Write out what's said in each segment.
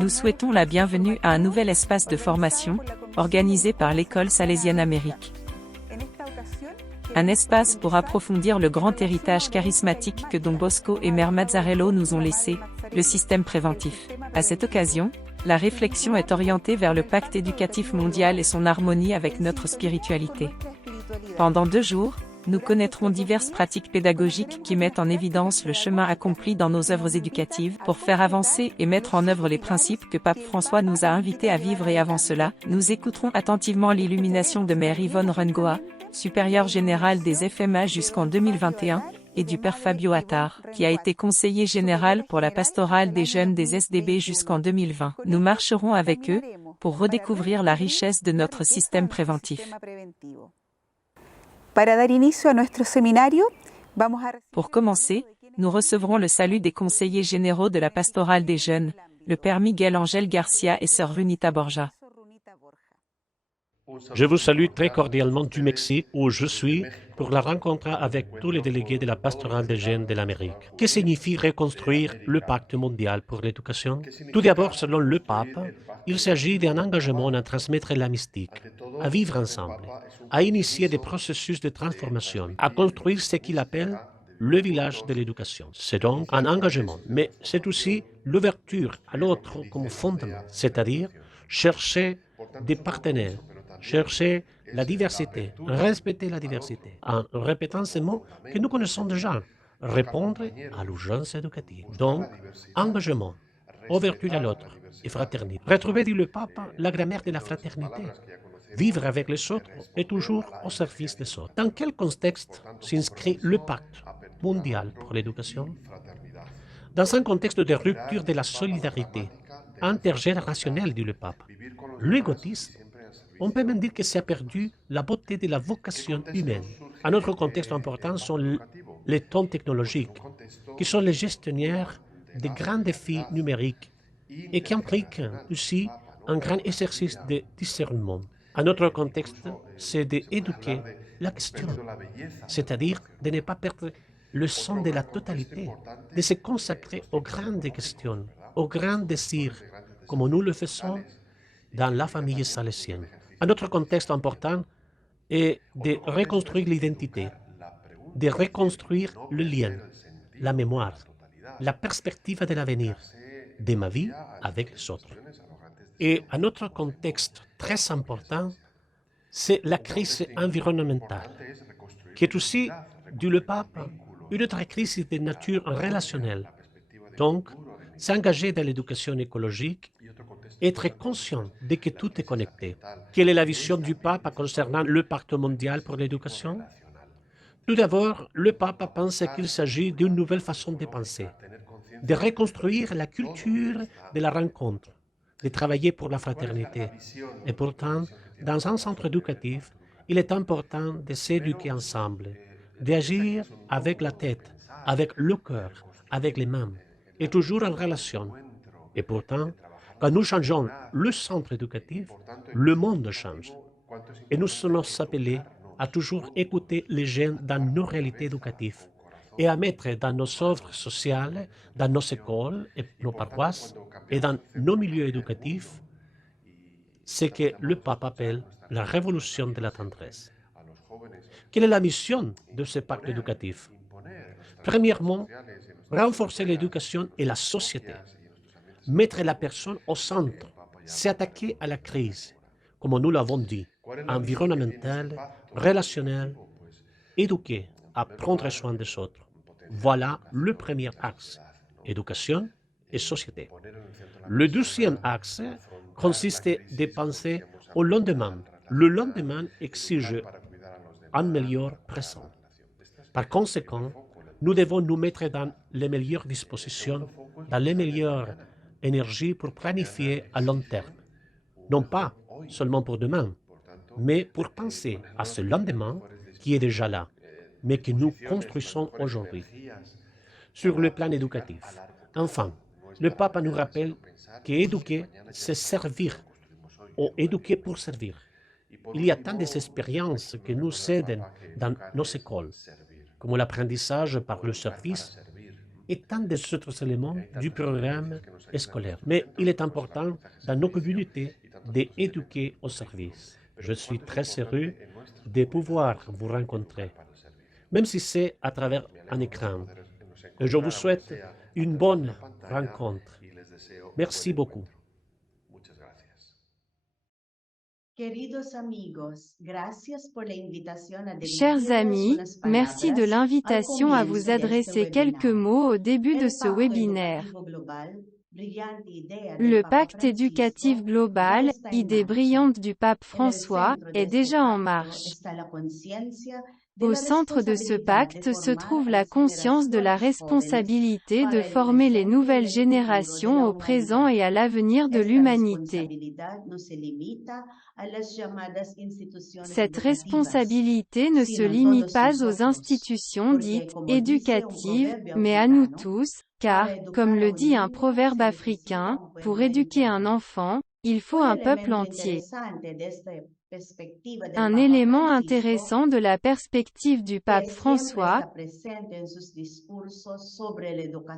Nous souhaitons la bienvenue à un nouvel espace de formation, organisé par l'École salésienne Amérique. Un espace pour approfondir le grand héritage charismatique que Don Bosco et Mère Mazzarello nous ont laissé, le système préventif. À cette occasion, la réflexion est orientée vers le pacte éducatif mondial et son harmonie avec notre spiritualité. Pendant 2 jours, nous connaîtrons diverses pratiques pédagogiques qui mettent en évidence le chemin accompli dans nos œuvres éducatives pour faire avancer et mettre en œuvre les principes que Pape François nous a invités à vivre, et avant cela, nous écouterons attentivement l'illumination de Mère Yvonne Rungoa, supérieure générale des FMA jusqu'en 2021, et du Père Fabio Attar, qui a été conseiller général pour la pastorale des jeunes des SDB jusqu'en 2020. Nous marcherons avec eux pour redécouvrir la richesse de notre système préventif. Pour commencer, nous recevrons le salut des conseillers généraux de la pastorale des jeunes, le Père Miguel Angel Garcia et Sœur Runita Borja. Je vous salue très cordialement du Mexique, où je suis, pour la rencontre avec tous les délégués de la pastorale des jeunes de l'Amérique. Que signifie reconstruire le pacte mondial pour l'éducation? Tout d'abord, selon le pape, il s'agit d'un engagement à transmettre la mystique, à vivre ensemble, à initier des processus de transformation, à construire ce qu'il appelle le village de l'éducation. C'est donc un engagement, mais c'est aussi l'ouverture à l'autre comme fondement, c'est-à-dire chercher des partenaires, chercher la diversité, respecter la diversité, en répétant ces mots que nous connaissons déjà, répondre à l'urgence éducative. Donc, engagement, ouverture à l'autre et fraternité. Retrouver, dit le pape, la grammaire de la fraternité. Vivre avec les autres et toujours au service des autres. Dans quel contexte s'inscrit le pacte mondial pour l'éducation? Dans un contexte de rupture de la solidarité intergénérationnelle, dit le pape. L'égotisme, on peut même dire que ça a perdu la beauté de la vocation humaine. Un autre contexte important sont les temps technologiques, qui sont les gestionnaires des grands défis numériques et qui impliquent aussi un grand exercice de discernement. Un autre contexte, c'est d'éduquer la question, c'est-à-dire de ne pas perdre le sens de la totalité, de se consacrer aux grandes questions, aux grands désirs, comme nous le faisons dans la famille salésienne. Un autre contexte important est de reconstruire l'identité, de reconstruire le lien, la mémoire, la perspective de l'avenir, de ma vie avec les autres. Et un autre contexte très important, c'est la crise environnementale, qui est aussi, dit le pape, une autre crise de nature relationnelle. Donc, s'engager dans l'éducation écologique, être conscient de que tout est connecté. Quelle est la vision du pape concernant le pacte mondial pour l'éducation? Tout d'abord, le pape pense qu'il s'agit d'une nouvelle façon de penser, de reconstruire la culture de la rencontre, de travailler pour la fraternité. Et pourtant, dans un centre éducatif, il est important de s'éduquer ensemble, d'agir avec la tête, avec le cœur, avec les mains, et toujours en relation. Et pourtant, quand nous changeons le centre éducatif, le monde change. Et nous sommes appelés à toujours écouter les jeunes dans nos réalités éducatives et à mettre dans nos œuvres sociales, dans nos écoles et nos paroisses et dans nos milieux éducatifs ce que le pape appelle la révolution de la tendresse. Quelle est la mission de ce pacte éducatif? Premièrement, renforcer l'éducation et la société, mettre la personne au centre, s'attaquer à la crise, comme nous l'avons dit, environnementale, relationnelle, éduquer, à prendre soin des autres. Voilà le premier axe, éducation et société. Le deuxième axe consiste de penser au lendemain. Le lendemain exige un meilleur présent. Par conséquent, nous devons nous mettre dans les meilleures dispositions, dans les meilleures énergies pour planifier à long terme. Non pas seulement pour demain, mais pour penser à ce lendemain qui est déjà là, mais que nous construisons aujourd'hui. Sur le plan éducatif, enfin, le pape nous rappelle qu'éduquer, c'est servir, ou éduquer pour servir. Il y a tant d'expériences que nous aident dans nos écoles, comme l'apprentissage par le service, et tant d'autres éléments du programme scolaire. Mais il est important dans nos communautés d'éduquer au service. Je suis très heureux de pouvoir vous rencontrer, même si c'est à travers un écran. Et je vous souhaite une bonne rencontre. Merci beaucoup. Chers amis, merci de l'invitation à vous adresser quelques mots au début de ce webinaire. Le pacte éducatif global, idée brillante du pape François, est déjà en marche. Au centre de ce pacte se trouve la conscience de la responsabilité de former les nouvelles générations au présent et à l'avenir de l'humanité. Cette responsabilité ne se limite pas aux institutions dites éducatives, mais à nous tous, car, comme le dit un proverbe africain, pour éduquer un enfant, il faut un peuple entier. Un élément intéressant de la perspective du pape François,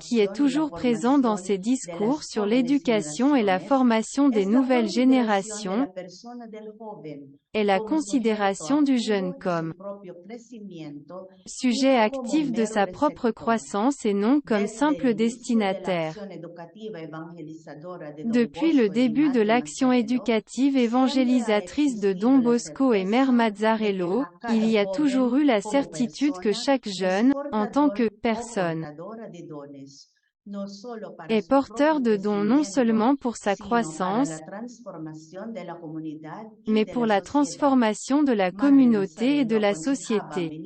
qui est toujours présent dans ses discours sur l'éducation et la formation des nouvelles générations, est la considération du jeune comme sujet actif de sa propre croissance et non comme simple destinataire. Depuis le début de l'action éducative évangélisatrice de Don Bosco et Mère Mazzarello, il y a toujours eu la certitude que chaque jeune, en tant que personne, est porteur de dons non seulement pour sa croissance, mais pour la transformation de la communauté et de la société.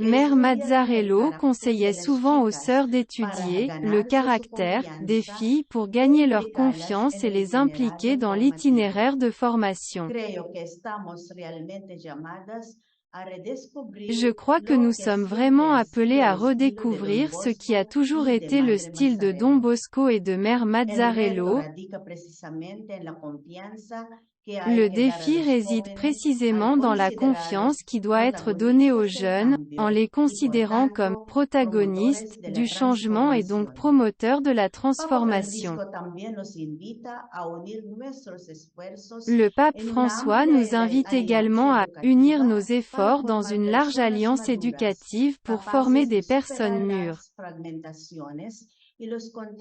Mère Mazzarello conseillait souvent aux sœurs d'étudier le caractère des filles pour gagner leur confiance et les impliquer dans l'itinéraire de formation. Je crois que nous sommes vraiment appelés à redécouvrir ce qui a toujours été le style de Don Bosco et de Mère Mazzarello. Le défi réside précisément dans la confiance qui doit être donnée aux jeunes, en les considérant comme protagonistes du changement et donc promoteurs de la transformation. Le pape François nous invite également à unir nos efforts dans une large alliance éducative pour former des personnes mûres,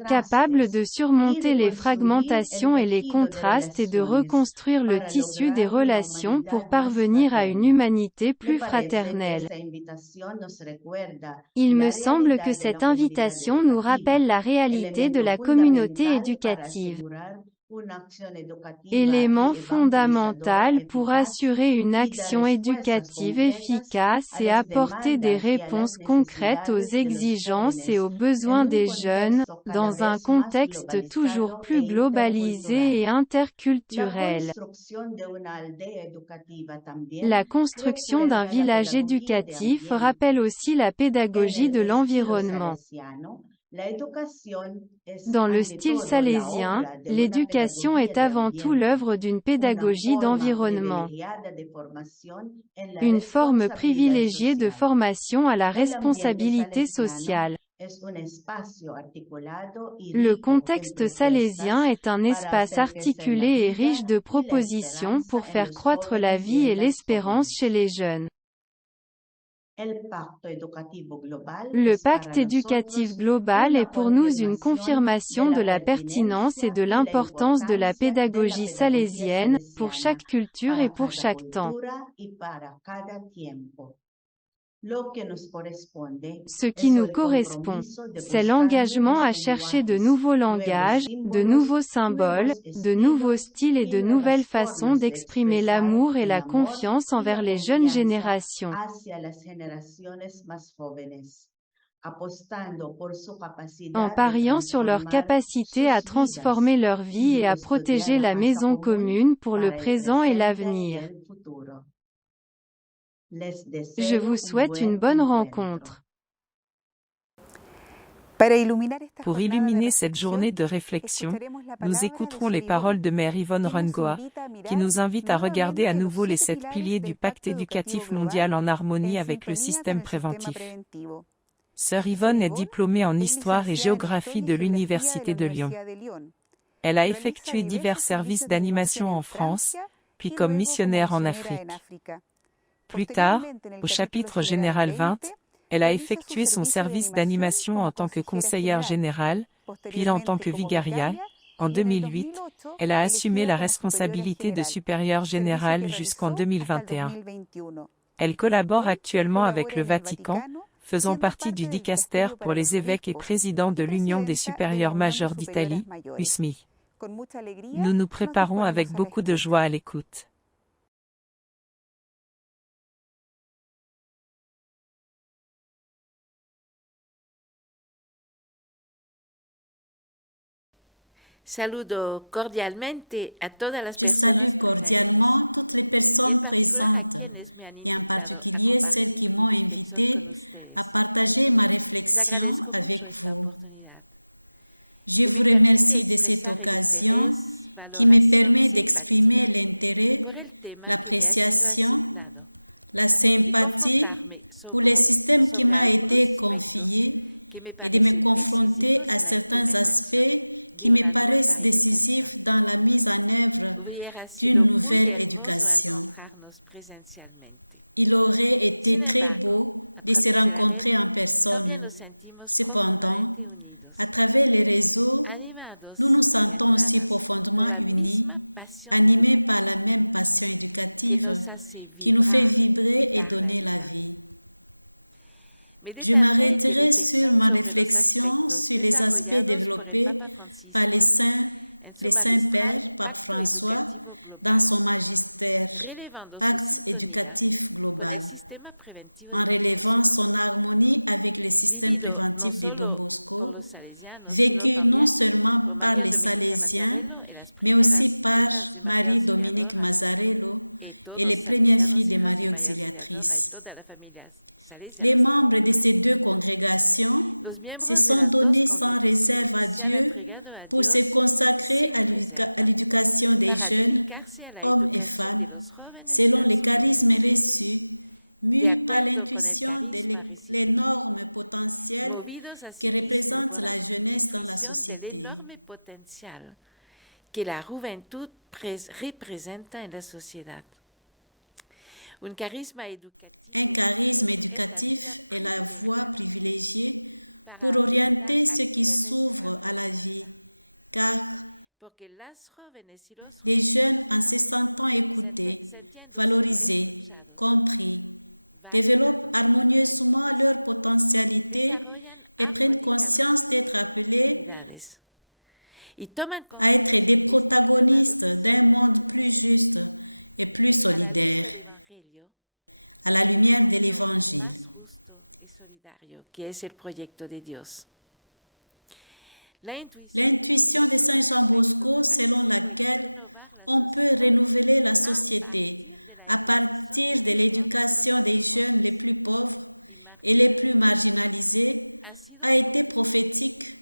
capables de surmonter les fragmentations et les contrastes et de reconstruire le tissu des relations pour parvenir à une humanité plus fraternelle. Il me semble que cette invitation nous rappelle la réalité de la communauté éducative. Élément fondamental pour assurer une action éducative efficace et apporter des réponses concrètes aux exigences et aux besoins des jeunes, dans un contexte toujours plus globalisé et interculturel. La construction d'un village éducatif rappelle aussi la pédagogie de l'environnement. Dans le style salésien, l'éducation est avant tout l'œuvre d'une pédagogie d'environnement, une forme privilégiée de formation à la responsabilité sociale. Le contexte salésien est un espace articulé et riche de propositions pour faire croître la vie et l'espérance chez les jeunes. Le pacte éducatif global est pour nous une confirmation de la pertinence et de l'importance de la pédagogie salésienne, pour chaque culture et pour chaque temps. Ce qui nous correspond, c'est l'engagement à chercher de nouveaux langages, de nouveaux symboles, de nouveaux styles et de nouvelles façons d'exprimer l'amour et la confiance envers les jeunes générations. En pariant sur leur capacité à transformer leur vie et à protéger la maison commune pour le présent et l'avenir. Je vous souhaite une bonne rencontre. Pour illuminer cette journée de réflexion, nous écouterons les paroles de Mère Yvonne Rungoa, qui nous invite à regarder à nouveau les 7 piliers du pacte éducatif mondial en harmonie avec le système préventif. Sœur Yvonne est diplômée en histoire et géographie de l'Université de Lyon. Elle a effectué divers services d'animation en France, puis comme missionnaire en Afrique. Plus tard, au chapitre général 20, elle a effectué son service d'animation en tant que conseillère générale, puis en tant que vicariat. En 2008, elle a assumé la responsabilité de supérieure générale jusqu'en 2021. Elle collabore actuellement avec le Vatican, faisant partie du dicaster pour les évêques et président de l'Union des supérieurs majeurs d'Italie, USMI. Nous nous préparons avec beaucoup de joie à l'écoute. Je salue cordialement toutes les personnes présentes et en particulier celles qui m'ont invité à partager ma réflexion avec vous. Je vous remercie de cette occasion qui me permet d'exprimer l'intérêt, l'appréciation, la sympathie pour le système qui m'a été confié et de me confronter à certains aspects qui me paraissent décisifs dans la mise en œuvre d'une nouvelle éducation. Il aurait été très beau de se rencontrer en personne. Cependant, à travers les réseaux, nous nous sentons aussi profondément unis, animés par la même passion éducative qui nous fait vibrer et donner la vie. Je m'arrêterai sur ma réflexion sur les aspects développés par les saints pères, Pape François, dans son magistère, Pacte éducatif global, en relevant son harmonie avec le système préventif de Don Bosco, vécu non seulement par les Salésiens, mais aussi par Marie-Dominique Mazzarello et les premières filles de Marie Auxiliatrice. Les membres de ces deux congrégations se sont donnés sans réserve à Dieu pour se consacrer à l'éducation des jeunes, hommes et femmes, selon les charismes reçus, mus par l'intuition de l'énorme potentiel que représente la jeunesse dans la société. Que la juventud representa en la sociedad. Un charisme éducatif est la voie privilégiée pour orienter ceux qui s'ouvrent à la vie, car les jeunes, en se sentant écoutés, valorisés, compris, développent harmonieusement leur potentialité et prennent conscience d'être appelés à être des protagonistes d'un monde plus juste et plus solidaire, à la lumière de l'Évangile. L'intuition de Saint Jean Bosco, selon laquelle on peut renouveler la société à partir de l'éducation des jeunes les plus pauvres et les plus marginalisés, a été prophétique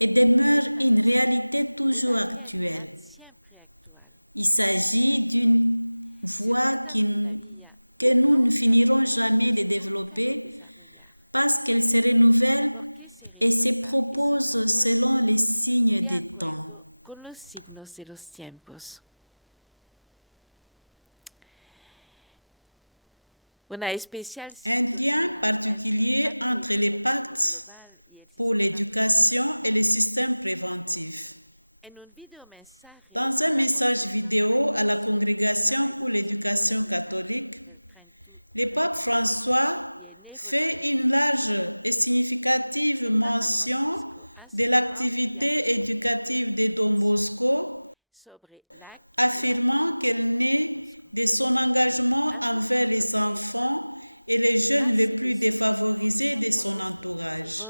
et demeure une réalité toujours actuelle. Il s'agit d'une voie que nous ne finirons jamais de développer parce qu'elle se renouvelle et se propose selon les signes des temps. Un lien particulier entre les pactes pour l'éducation et le système préventif. Dans un message vidéo à la Congrégation pour l'éducation catholique, le pape François fait une large et significative mention de l'activité éducative de Don Bosco, affirmant qu'elle naît de son engagement envers les enfants et les jeunes les plus défavorisés de son entourage.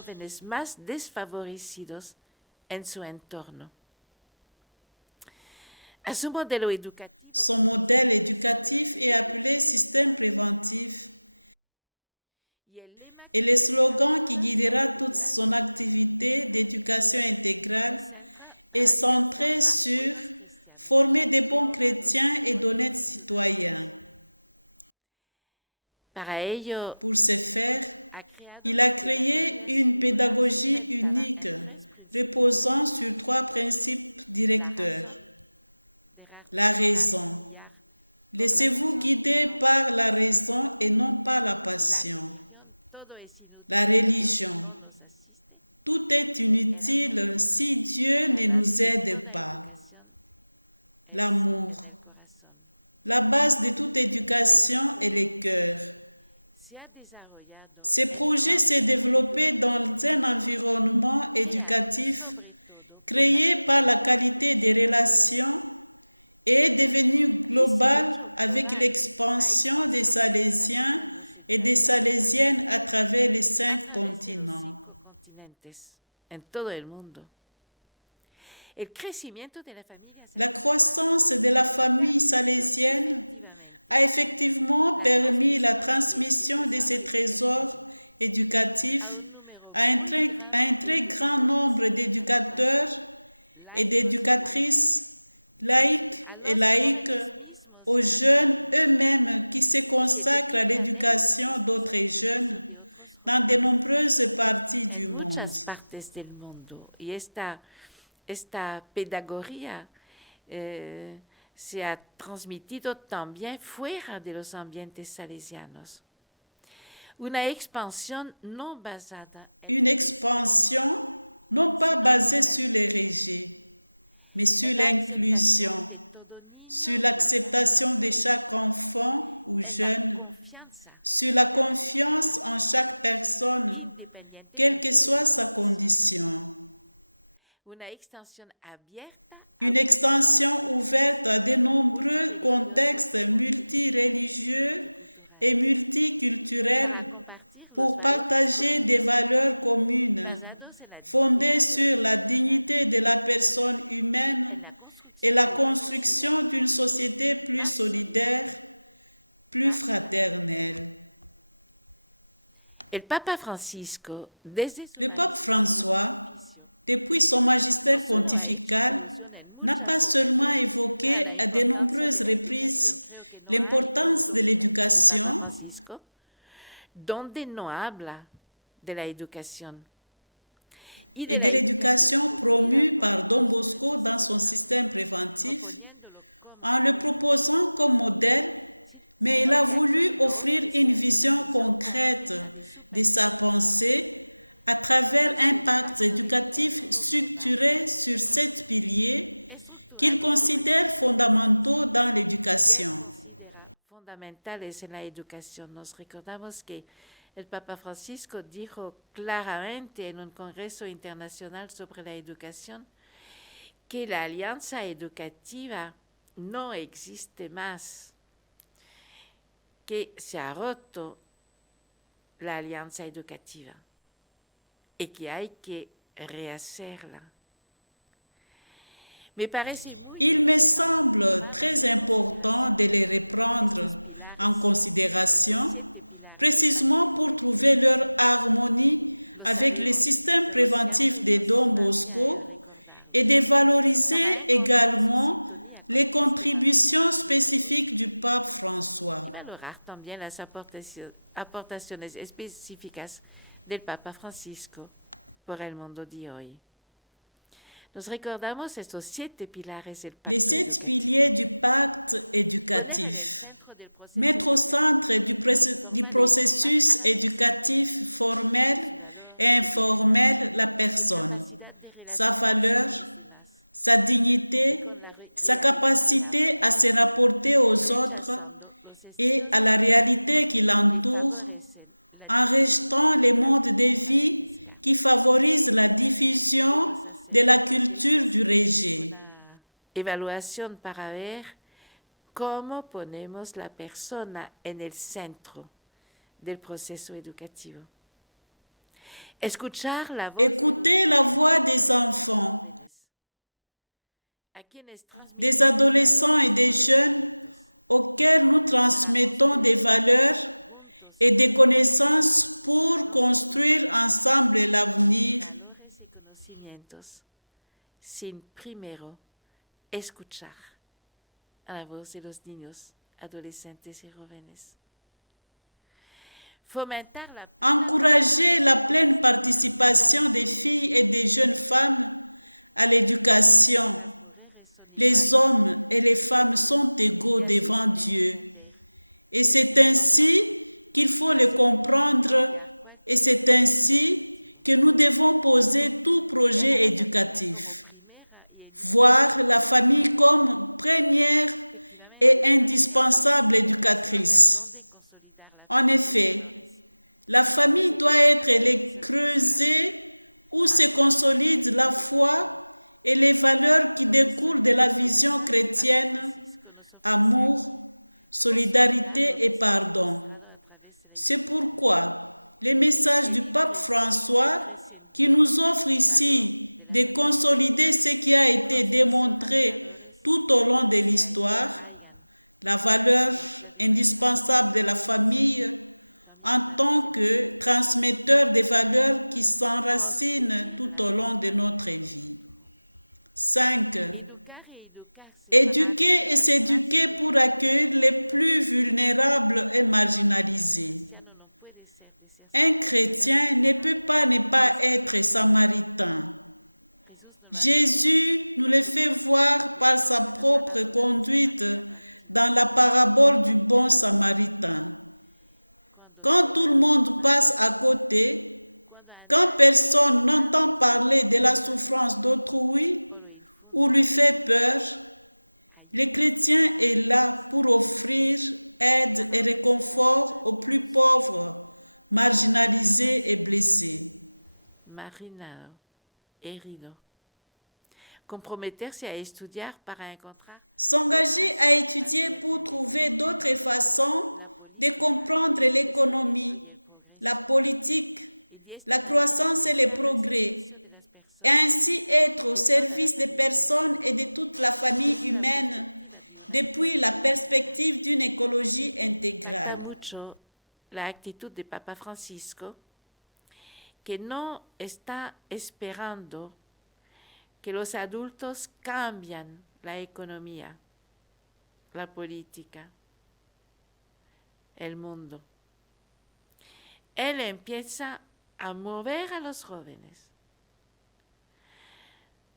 Son modèle éducatif est appelé système préventif et le slogan qui guidera toute son activité d'éducation intégrale est centré sur former de bons chrétiens et d'honnêtes citoyens. Pour ce faire, Il a créé une pédagogie unique reposant sur 3 principes directeurs. La raison. Laissez-vous guider par la raison et non par la passion. La religion. Tout est inutile si Dieu ne nous aide pas. L'amour. La base de toute éducation est le cœur. Ce projet s'est développé dans un environnement éducatif créé par la qualité des relations et est devenu global avec l'expansion des Salésiens et des Salésiennes à travers les 5 continents. La croissance de la famille salésienne a effectivement permis la transmission de ces trésors éducatifs à un très grand nombre d'éducateurs et d'éducatrices laïques et laïques, aux jeunes eux-mêmes qui se consacrent à l'éducation d'autres jeunes dans de nombreuses parties du monde. Esta pedagogía se ha transmitido también fuera de los ambientes salesianos. Une expansion non pas basée sur les rejets, mais sur l'inclusion, sur l'acceptation de chaque enfant ou jeune, sur la confiance en chaque personne, quelle que soit sa condition. Une extension ouverte à de nombreux contextes multireligieux et multiculturels pour partager des valeurs communes fondées sur la dignité de la personne humaine et la construction d'une société plus solidaire, plus fraternelle. Le pape François, depuis son magistère pontifical, n'a pas seulement évoqué à de nombreuses reprises l'importance de l'éducation, et de l'éducation promue par Don Bosco dans son système préventif, en le proposant comme modèle, mais il a voulu offrir une vision concrète de sa pensée à travers un pacte éducatif structuré sur 7 piliers qu'il considère fondamentaux dans l'éducation. Fundamentales en la educación. Nos recordamos que el Papa Francisco dijo claramente en un congreso internacional sobre la educación que la alianza educativa no existe más, que se ha roto la alianza educativa et que hay que rehacerla. Il me semble très important de les reprendre en considération, précisément pour trouver leur harmonie avec le système préventif de Don Bosco et de valoriser également les contributions spécifiques du pape François. Valorar también las aportaciones específicas del Papa Francisco por el mundo de hoy. Nos recordamos estos 7 pilares del pacte. Les 7 piliers du pacte éducatif. Mettre au centre du processus éducatif formel et informel la personne, sa valeur, sa dignité, sa capacité à se rapporter aux autres et à la réalité qui l'entoure, en rejetant les modes de vie qui favorisent la diffusion de la culture du rejet. Evaluación para ver cómo ponemos la persona en el centro del proceso educativo. Écouter la voix des enfants, des adolescents et des jeunes auxquels nous transmettons des valeurs et des connaissances pour construire ensemble l'avenir. Sin primero escuchar a la voz de los niños, adolescentes y jóvenes. Encourager la pleine participation des filles et des jeunes femmes à l'éducation. Les hommes et les femmes sont égaux devant Dieu. Et c'est ainsi qu'il faut le comprendre et c'est ainsi que nous devons poser tout projet éducatif. Voir la famille comme première et indispensable éducatrice. En effet, la famille doit être le creuset où se consolide la foi et les valeurs qui découlent de la vision chrétienne, amour, solidarité et pardon. C'est pourquoi le message du pape François qui nous offre ici de consolider ce qui a été démontré tout au long de l'histoire, la valeur indispensable de la famille en tant que transmetteur des valeurs qui s'enracinent tout au long de notre vie. 5. Éduquer et s'éduquer pour accueillir les plus vulnérables et marginalisés. Un chrétien ne peut pas ne pas être samaritain. Jésus nous le fait voir par sa propre conduite dans la parabole du bon samaritain. Quand tout le monde passe à côté, quand personne n'entend parler de la souffrance d'autrui ou lui fait peur, le chrétien est là pour offrir aide et réconfort aux plus pauvres, marginalisés et blessés. Marina herido. Comprometerse a estudiar para encontrar. S'engager à étudier pour trouver d'autres façons de comprendre l'économie, la politique, la croissance et le progrès, et ainsi être au service des personnes et de toute la famille humaine depuis la perspective d'une écologie intégrale. La actitud de Papa Francisco, que no está esperando que los adultos cambian la economía, la política, el mundo. Él empieza a mover a los jóvenes,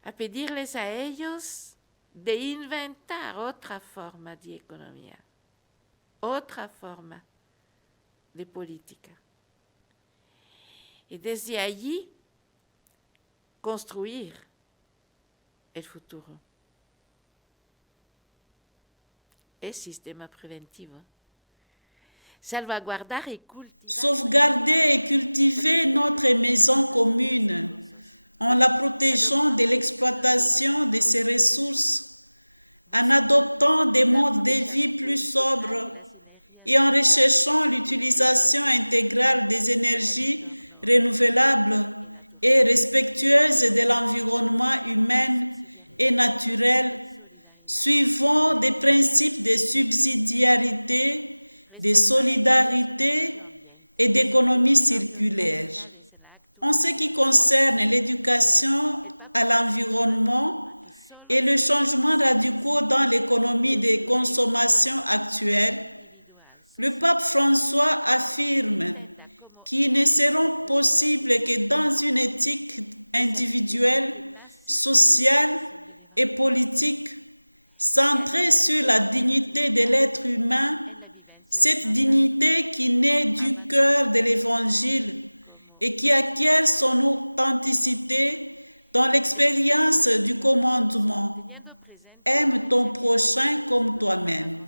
a pedirles a ellos de inventar otra forma de economía, otra forma de política. Y desde allí construir el futuro. El sistema preventivo. Salvaguardar et cultiver. Sauvegarder et cultiver notre maison commune en la protégeant de l'exploitation de ses ressources, en adoptant des modes de vie plus sobres et en recherchant l'utilisation intégrale des énergies renouvelables et respectueuses de l'environnement humain et naturel, suivant des principes de subsidiarité, de solidarité et d'économie circulaire. En ce qui concerne l'éducation à l'environnement et le changement radicaux dans l'économie de consommation actuelle, le pape François affirme qu'ils ne seront possibles que dans une éthique individuelle, sociale et politique centrée sur la dignité de l'être humain, cette dignité qui naît du cœur de l'Évangile et qui acquiert son authenticité dans l'expérience du commandement. Aime ton prochain comme toi-même.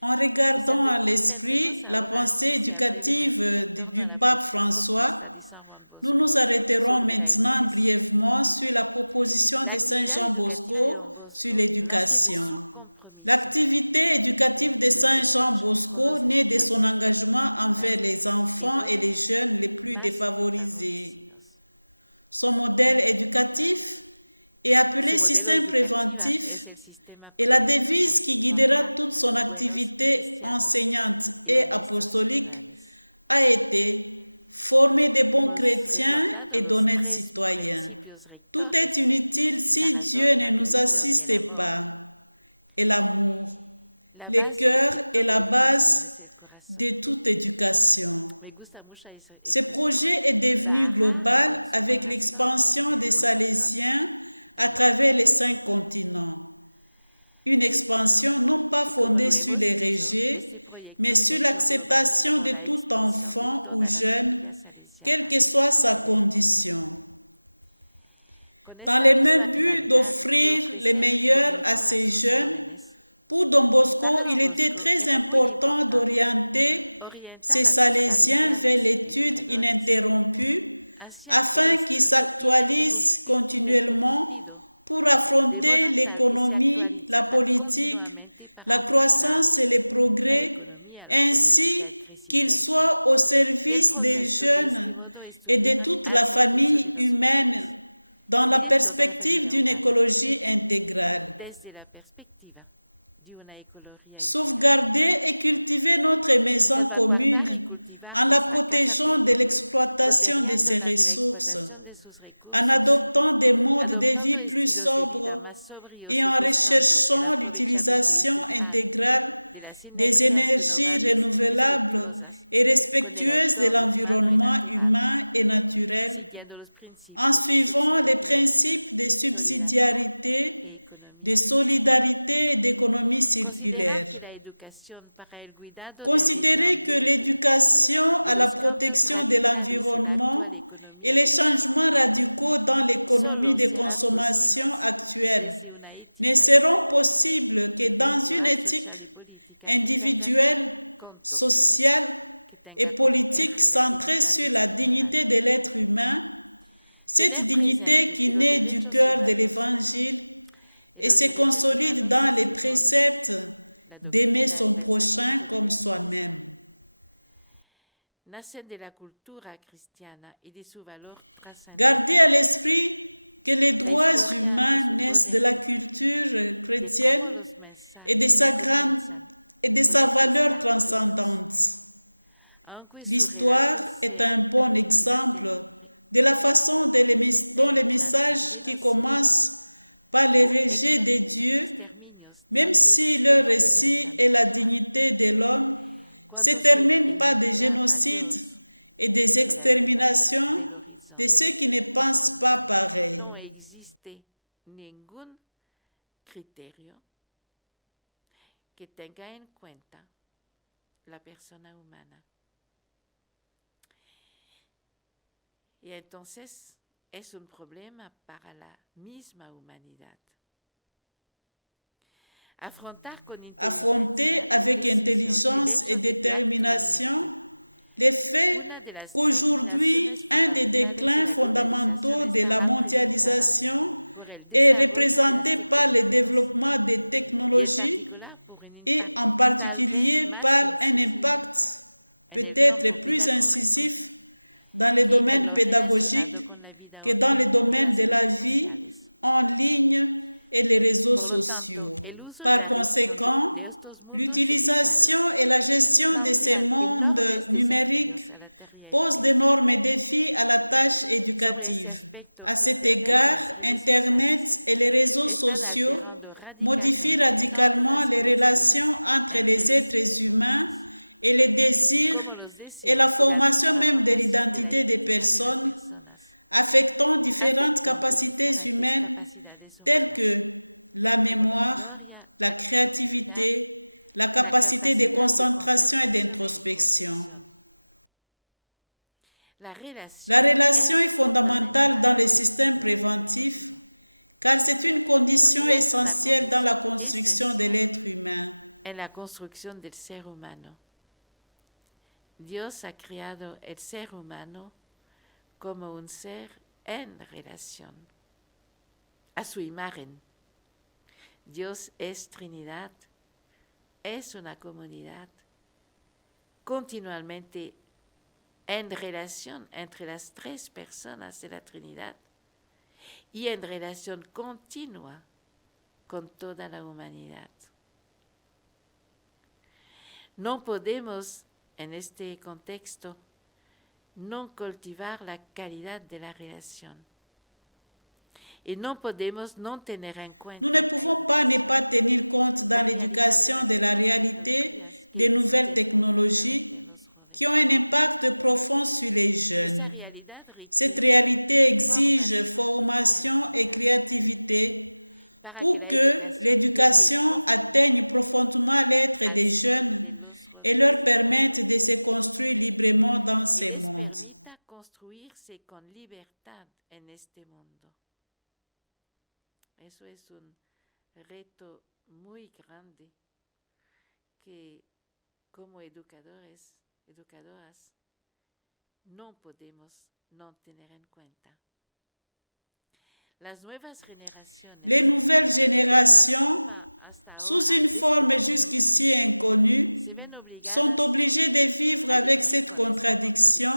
En regardant à l'esprit la pensée éducative du pape François, nous nous arrêterons maintenant brièvement sur la proposition de Saint Jean Bosco sur l'éducation. L'activité éducative de Saint Jean Bosco naît de son engagement envers les enfants et les jeunes les plus défavorisés. Son modèle éducatif est appelé système préventif et la devise qui guidera toute son activité enseignante et apostolique a été « Former de bons chrétiens et d'honnêtes citoyens ». Tout est inutile si Dieu ne nous assiste pas. Et l'amour, le cœur est la base de toute éducation. Ce projet est devenu global avec l'expansion des Salésiens à travers les 5 continents. Une expansion non pas fondée sur les rejets, mais sur l'acceptation de tout enfant ou jeune, quelle que soit sa condition. Dans le même but d'offrir le meilleur à ces jeunes, pour Don Bosco, il était très important d'orienter ces Salésiens vers l'étude ininterrompue afin qu'ils s'actualisent continuellement pour affronter l'économie, la politique, la croissance et les progrès, ainsi qu'ils soient au service des jeunes et de toute la famille humaine dans la perspective d'une écologie intégrale. Sauvegarder et cultiver notre maison commune en la protégeant de l'exploitation de ses ressources, en adoptant des modes de vie plus sobres et en recherchant l'utilisation intégrale des énergies renouvelables et respectueuses de l'environnement humain et naturel, en suivant les principes de subsidiarité, de solidarité et d'économie circulaire. Considérer que l'éducation à la protection de l'environnement et les changements radicaux dans l'économie de consommation actuelle ne seront possibles que dans une éthique individuelle, sociale et politique centrée sur la dignité de l'être humain, cette dignité qui naît du cœur de l'Évangile et se consolide dans les préceptes d'aimer son prochain comme soi-même. Gardez à l'esprit que les droits humains naissent de la culture chrétienne et de sa valeur transcendante. L'histoire est un bon exemple de la façon dont les messages qui commencent par le rejet de Dieu, même si leur récit est la dignité de l'homme, se terminent par des génocides et des exterminations de ceux qui ne pensent pas pareil. Que tenga en cuenta la persona humana. Y entonces es un problema para la misma humanidad. Affronter avec intelligence et détermination le fait qu'aujourd'hui, un des déclins fondamentaux de la mondialisation est représenté par le développement des technologies et en particulier par un impact peut-être plus incisif dans le domaine pédagogique que dans le domaine de la vie en ligne et les réseaux sociaux. Par conséquent, l'utilisation et la gestion de ces mondes numériques posent d'énormes défis à la tâche éducative. À cet égard, Internet et les réseaux sociaux modifient radicalement les relations entre les êtres humains et les désirs et la formation même de l'identité des personnes, affectant différentes capacités humaines telles que la mémoire, la créativité, la capacité de concentration et d'introspection. La relation est fondamentale dans les systèmes préventifs car c'est une condition essentielle dans la construction de l'être humain. En la construcción del ser humano. Dios ha creado el ser humano como un ser en relación, a su imagen. Dios es Trinidad, es una comunidad continuamente en relación entre las 3 personas de la Trinidad y en relación continua con toda la humanidad. No podemos, en este contexto, no cultivar la calidad de la relación. Et non podemos non tener en cuenta. Nous ne pouvons pas ne pas tenir compte dans l'éducation de la réalité des nouvelles technologies qui ont un impact profond sur les jeunes. Cette réalité exige formation et créativité pour que l'éducation atteigne profondément l'être des jeunes et leur permette de se construire librement dans ce monde. Eso es un reto muy grande que como educadoras no podemos no tener en cuenta. Les nouvelles générations, sous une forme jusqu'ici inconnue, sont obligées de vivre avec cette contradiction,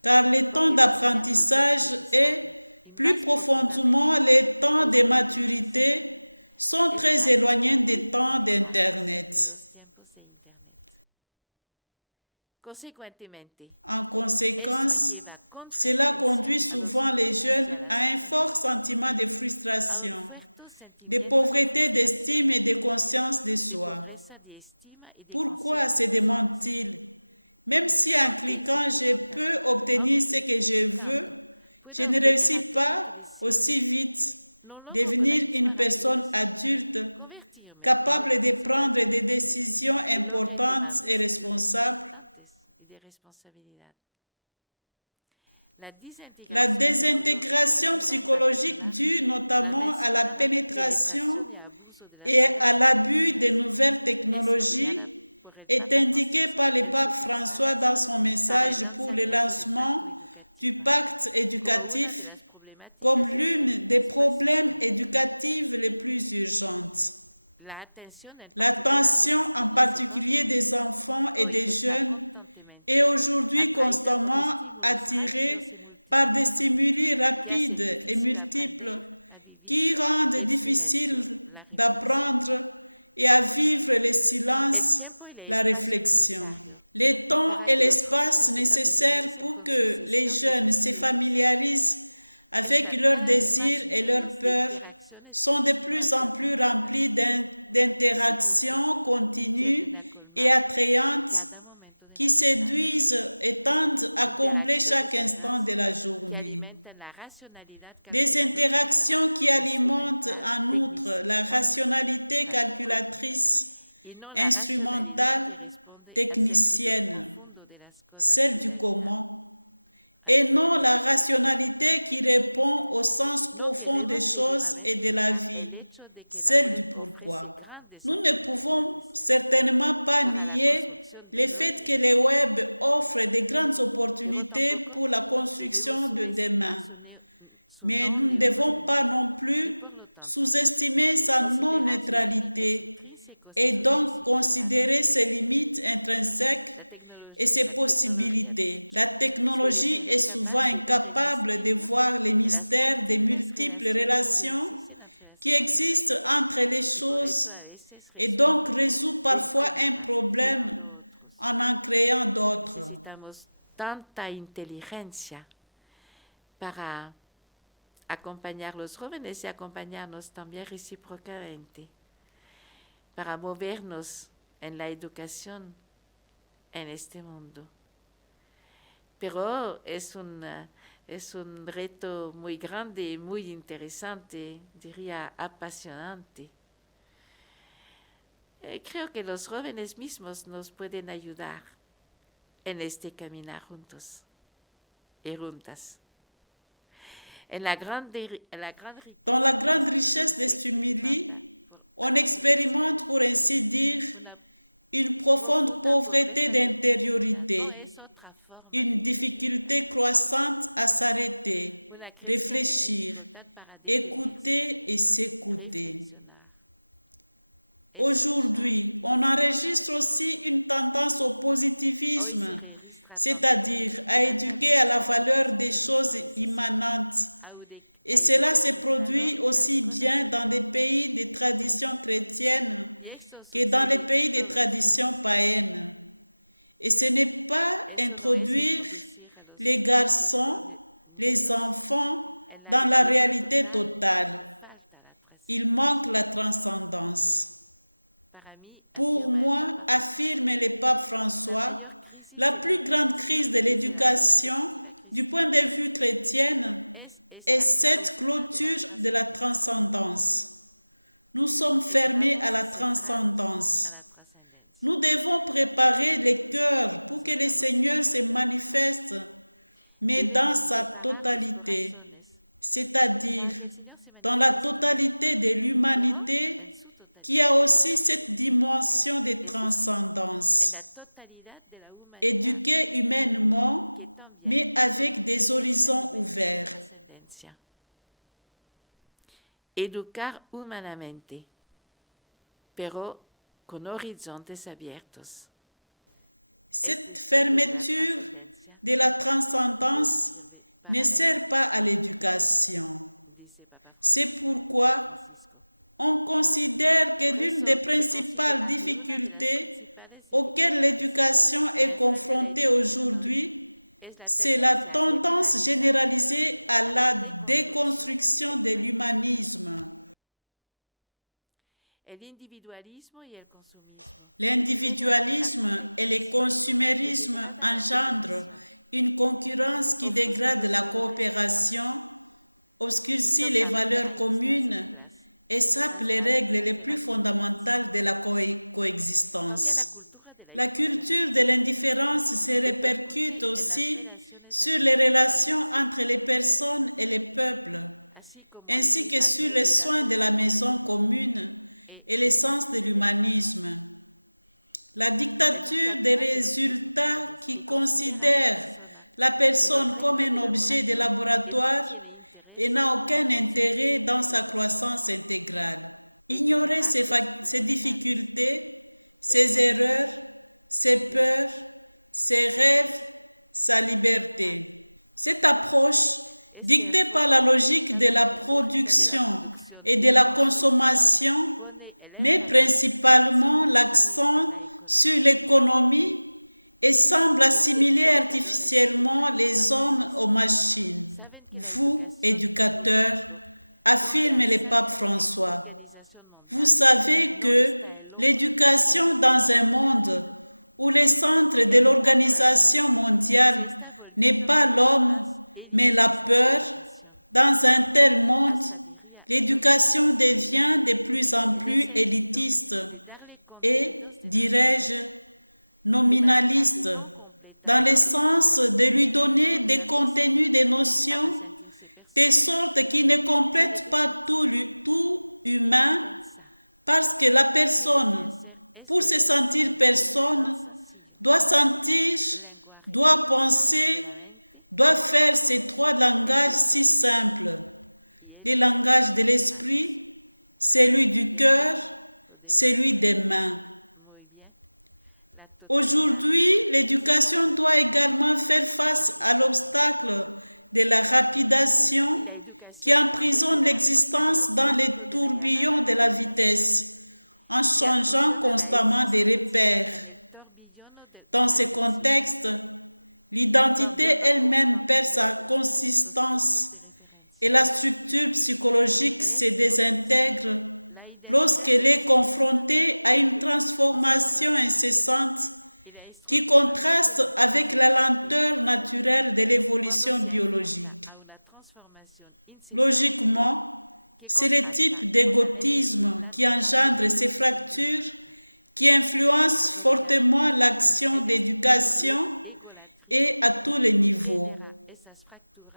car le temps d'apprentissage et, plus profondément, les temps de maturité sont très éloignés des temps d'Internet. En conséquence, cela conduit souvent les jeunes à un fort sentiment de frustration, de pauvreté d'estime et de conscience de soi. Pourquoi, se demande-t-il? Même si en cliquant je peux obtenir ce que je veux, je ne réussis pas aussi vite devenir une personne adulte capable de prendre des décisions importantes et responsables. La désintégration psychologique due notamment à la pénétration et à l'abus des nouvelles technologies est indiquée par le pape François dans son message pour le lancement du pacte éducatif comme l'une des problèmes éducatifs les plus urgentes. L'attention en particulier des enfants et des jeunes est aujourd'hui constamment attirée par des stimuli rapides et multiples qui rendent difficile d'apprendre et à vivre le silence, la réflexion. Les temps et l'espace nécessaires pour que les jeunes se familiarisent avec leurs désirs et leurs peurs sont de plus en plus remplis d'interactions continues et attrayantes qui séduisent et tendent à combler chaque instant de la journée. Des interactions qui alimentent en outre la rationalité calculatrice, instrumentale, technicienne, celle du comment, et non la rationalité qui répond au sens profond des choses et de la vie, celle du pourquoi. Nous ne pouvons certainement pas nier le fait que le web offre de grandes opportunités pour la construction de demain. Mais nous ne devons pas non plus sous-estimer sa non-neutralité et donc considérer ses limites intrinsèques et ses possibilités. La technologie est souvent incapable de voir les mystères des multiples relations qui existent entre les choses et donc résout parfois un problème en créant d'autres. Necesitamos tanta inteligencia para acompañar a los jóvenes y acompañarnos también recíprocamente, para movernos en la educación en este mundo. Pero es un reto muy grande, muy interesante, diría apasionante. Creo que los jóvenes mismos nos pueden ayudar en este caminar juntos y juntas. Dans la grande richesse des stimuli, on expérimente, pour ainsi dire, une profonde pauvreté d'intériorité, une difficulté croissante à s'arrêter, réfléchir, écouter et s'écouter. Aujourd'hui, on enregistre aussi une tendance au positivisme, c'est-à-dire à éduquer à la valeur des choses immanentes. Et cela se produit aussi bien dans les pays de tradition chrétienne que dans les pays de tradition païenne. Et ce n'est pas introduire les garçons, les enfants dans la réalité totale. Il manque la transcendance. Pour moi, affirme le pape François, La plus grande crise de l'éducation, du point de vue chrétien, est cette clôture de la transcendance. Nous sommes fermés à la transcendance. Nous devons préparer les cœurs pour que le Seigneur se manifeste, mais dans sa totalité, c'est-à-dire dans la totalité de l'humanité qui a aussi cette dimension de transcendance. Éduquer humainement, mais avec des horizons ouverts. Educar humanamente, pero con horizontes abiertos. Cette fermeture de la transcendance ne sert pas à l'éducation. C'est pourquoi on considère que l'une des principales difficultés auxquelles l'éducation est confrontée aujourd'hui, c'est la tendance généralisée à la déconstruction de l'humanisme. L'individualisme et le consumérisme engendrent une concurrence qui dégrade la coopération, obscurcit les valeurs communes et sape les règles les plus fondamentales de la coexistence. La culture de l'indifférence se répercute aussi sur les relations entre les personnes et les peuples, ainsi que sur les soins de la maison commune et l'essence de l'humanisme. La dictature des résultats qui considère la personne comme un objet de laboratoire et n'a aucun intérêt dans sa croissance intégrale. Ignorer ses difficultés, ses erreurs, ses peurs, ses rêves, sa liberté. Cette approche, dictée par la logique de la production et de la consommation, met principalement l'accent sur l'économie et semble assimiler artificiellement les hommes aux machines. Vous, éducateurs, affirme le pape François, vous savez que l'éducation dans un monde où le centre de l'organisation mondiale n'est pas l'homme, mais la peur, dans un tel monde, l'éducation devient de plus en plus élitiste et, dirais-je, nominaliste, dans le sens de lui donner des contenus, des notions, de sorte qu'il ne complète pas tout humain, parce que la personne, pour se sentir personne, doit sentir, doit penser, doit faire ces trois langages si simples. Le langage de l'esprit, celui du cœur, celui des mains. Aujourd'hui, l'éducation doit également faire face à l'obstacle de la rapidation qui emprisonne l'existence dans les tourbillons de la vitesse, en changeant constamment des repères. Dans ce contexte, l'identité elle-même perd sa consistance et la structure psychologique se désintègre lorsqu'elle est confrontée à une transformation incessante qui contraste avec la lenteur naturelle de l'évolution biologique. Logiquement, c'est le type d'égotisme qui engendre ces fractures qui influencent fortement l'action d'éducation et à tous les niveaux.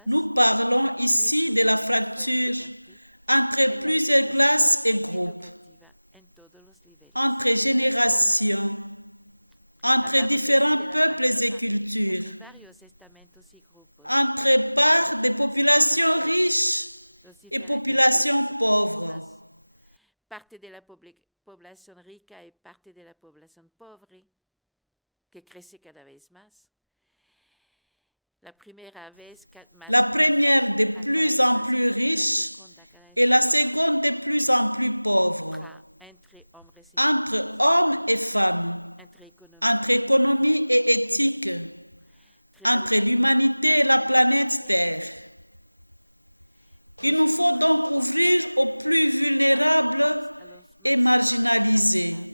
Nous parlons ici de la fracture entre plusieurs classes et groupes, entre générations, entre différents peuples et cultures, entre parts de populations riches et populations pauvres. Parte de la población rica y parte de la población pobre, que crece cada vez más. La première de plus en plus riche et la seconde de plus en plus pauvre. Entre hommes et femmes, entre économie et éthique, entre l'humanité et la planète Terre. Il nous faut donc ouvrir aux plus vulnérables et marginalisés.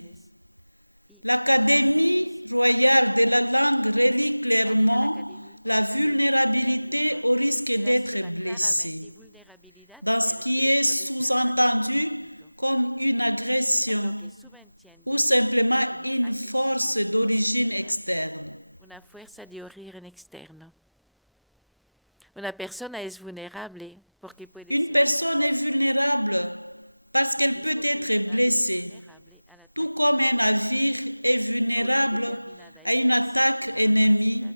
L'Académie royale de la langue relie clairement la vulnérabilité au risque d'être blessé, dans ce qui est sous-entendu comme une agression ou simplement une force d'origine externe. Una fuerza di origen externo. Una persona es vulnerable porque puede Une personne est vulnérable parce qu'elle peut être blessée, tout comme un navire est vulnérable à une attaque ennemie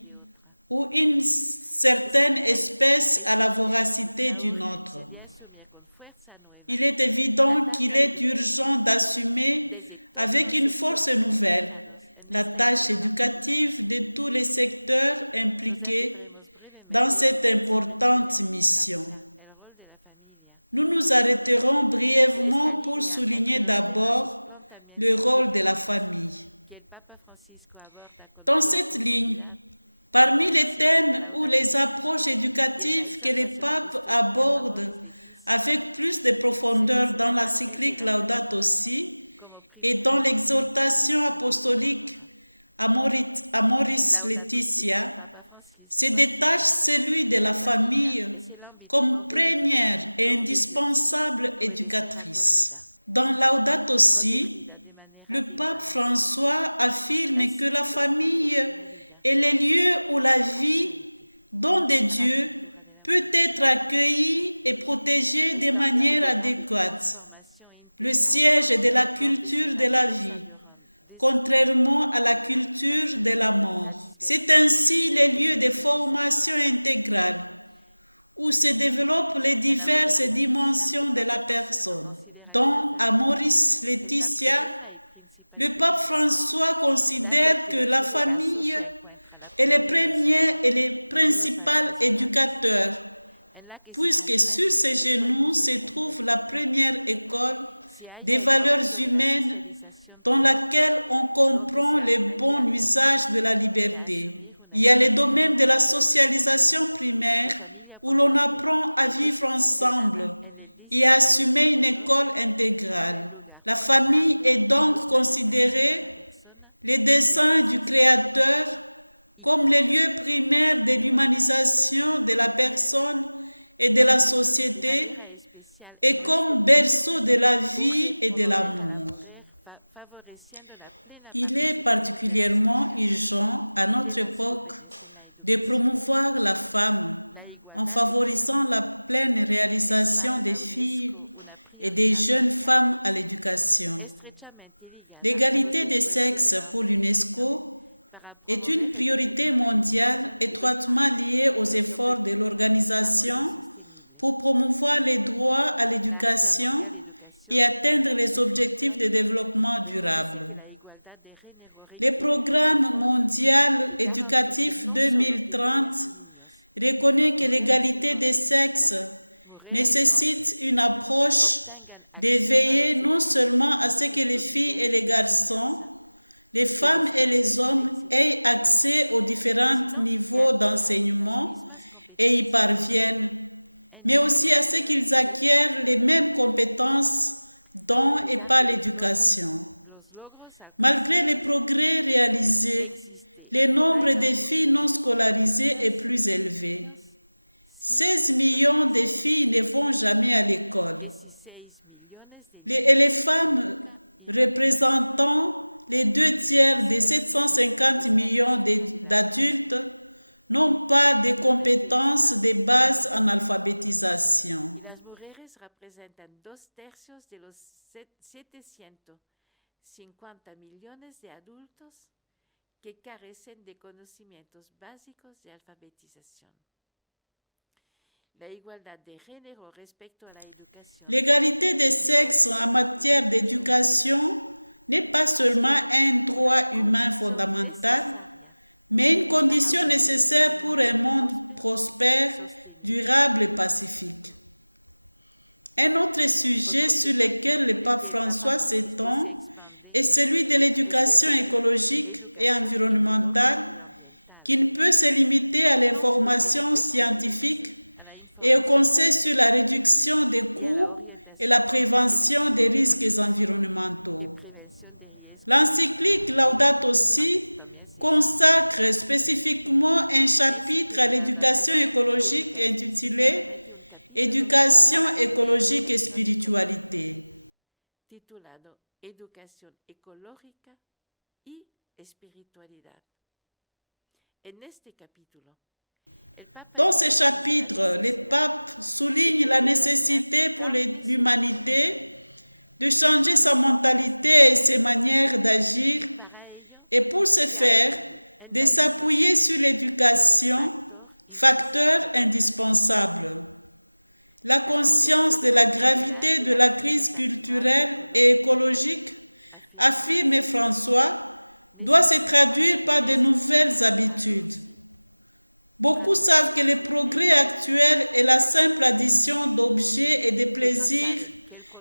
ou une certaine espèce à la voracité d'une autre. Il est évident qu'il est urgent d'assumer avec une force nouvelle la tâche éducative de tous les secteurs impliqués dans cette importante mission. Nous nous arrêterons brièvement pour souligner d'abord le rôle de la famille. Dans cette ligne, parmi les thèmes ou les approches éducatives que le pape aborde avec plus de profondeur dans la cyclique Laudato Si et dans l'exhortation apostolique Amoris Laetitia, se détache celui de la famille comme première et indispensable éducatrice. Dans Laudato Si, le pape François affirme que la famille est le lieu où la vie, don de Dieu, peut être accueillie et protégée de manière adéquate, le siège de la culture de la vie, contrairement à la culture de la mort. C'est ainsi le lieu de formation intégrale, où se développent les diverses dimensions de la personne. Dans Amoris Laetitia, le pape François considère que la famille est le premier et le principal éducateur, puisque sur ses genoux se trouve la première école des valeurs humaines dans laquelle on comprend le bon usage de la liberté. Il y a le domaine de la socialisation primaire où l'on apprend à vivre ensemble et à assumer une école intégrale. La famille est donc considérée, le dessein du Créateur, comme le lieu primaire de l'humanisation de la personne et de la société et comme berceau de la vie et de l'amour. Il est particulièrement urgent à notre époque de promouvoir la femme en favorisant la pleine réalisation des filles et des jeunes femmes à l'éducation. L'égalité des sexes pour l'UNESCO est une priorité mondiale étroitement liée aux efforts de l'organisation pour promouvoir les droits à l'éducation et atteindre les objectifs de développement durable. Le programme mondial éducatif 2030 reconnaît que l'égalité des sexes nécessite une approche de veiller non seulement à ce que les filles et les garçons, les femmes et les hommes aient accès aux différents niveaux d'enseignement et y parviennent, mais aussi à ce qu'ils acquièrent les mêmes compétences dont et par l'éducation. Malgré les progrès réalisés, le nombre de filles non scolarisées est plus élevé. 16 millions de filles ne vont jamais à l'école. Et les femmes représentant les 2/3 des 750 millions d'adultes n'ont pas de compétences de base en alphabétisation. Las mujeres representan 2/3 de los 750 millones de adultos que carecen de conocimientos básicos de alfabetización. La igualdad de género respecto a la educación. L'égalité des sexes en matière d'éducation n'est pas seulement un droit humain fondamental, mais une condition nécessaire pour un monde prospère, durable et pacifique. Un autre sujet sur lequel le pape François s'étend est celui de l'éducation écologique et environnementale, qui ne peut se limiter à l'information scientifique et au conseil sur la réduction des coûts et la prévention des risques environnementaux. L'encyclique Laudato Si consacre spécifiquement un chapitre à l'éducation écologique intitulé Éducation écologique et spiritualité. Titulado Educación ecológica y espiritualidad. En este capítulo, dans ce chapitre, le pape souligne la nécessité pour l'humanité de changer sa mentalité et ses manières d'agir, et pour ce faire, de s'appuyer sur l'éducation, facteur indispensable. La conscience de la gravité de la crise culturelle et écologique, affirme François, doit se traduire par de nouvelles habitudes. Beaucoup savent que le progrès actuel et la simple addition d'objets et de plaisirs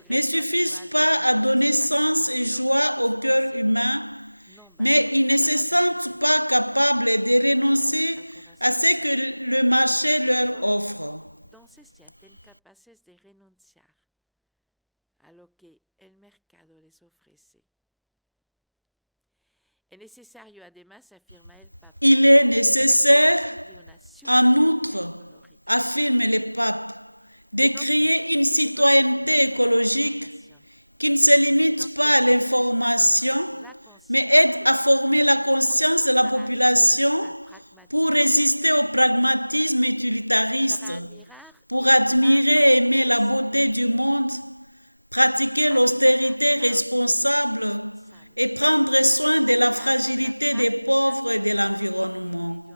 ne suffisent pas à donner sens et joie au cœur humain, mais ils ne se sentent pas capables de renoncer à ce que le marché leur offre. entonces se hacen capaces de renunciar a lo que el mercado les ofrece. Es necesario además afirmar el papel Il est nécessaire, de la nation en outre, affirme le pape, de créer une citoyenneté écologique qui ne se limite pas à l'information, mais aide à former la conscience de la population pour résister au pragmatisme utilitariste, pour admirer et aimer la beauté du monde, pratiquer l'austérité responsable et prendre soin de la fragilité des pauvres et de l'environnement.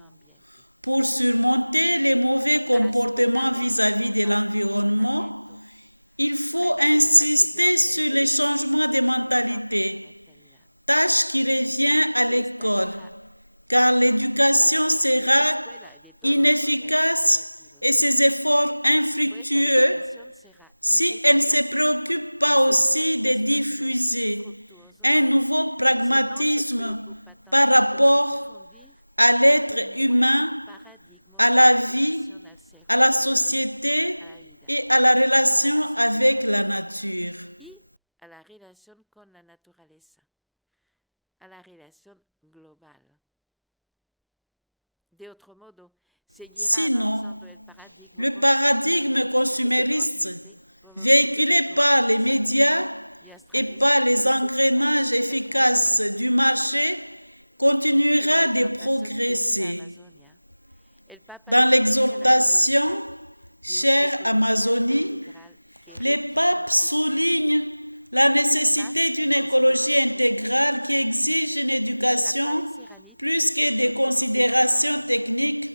Pour surmonter les mauvais comportements vis-à-vis de l'environnement, il faut insister sur les changements de mentalité, tâche qui revient à l'école, car l'éducation sera inefficace et ses efforts infructueux si elle ne se préoccupe pas aussi de diffuser un nouveau pragmatisme par rapport à l'être humain, à la vie, à la société et à la relation avec la nature. y a la relación con la naturaleza, a la relación global. De otro modo, seguirá Sinon, el paradigma le paradigme consumériste véhiculé par les médias et par les engrenages efficaces du marché continuera de progresser. el Papa Dans l'exhortation chère Amazonie, le pape souligne la nécessité d'une écologie intégrale qui exige une éducation plus que des considérations techniques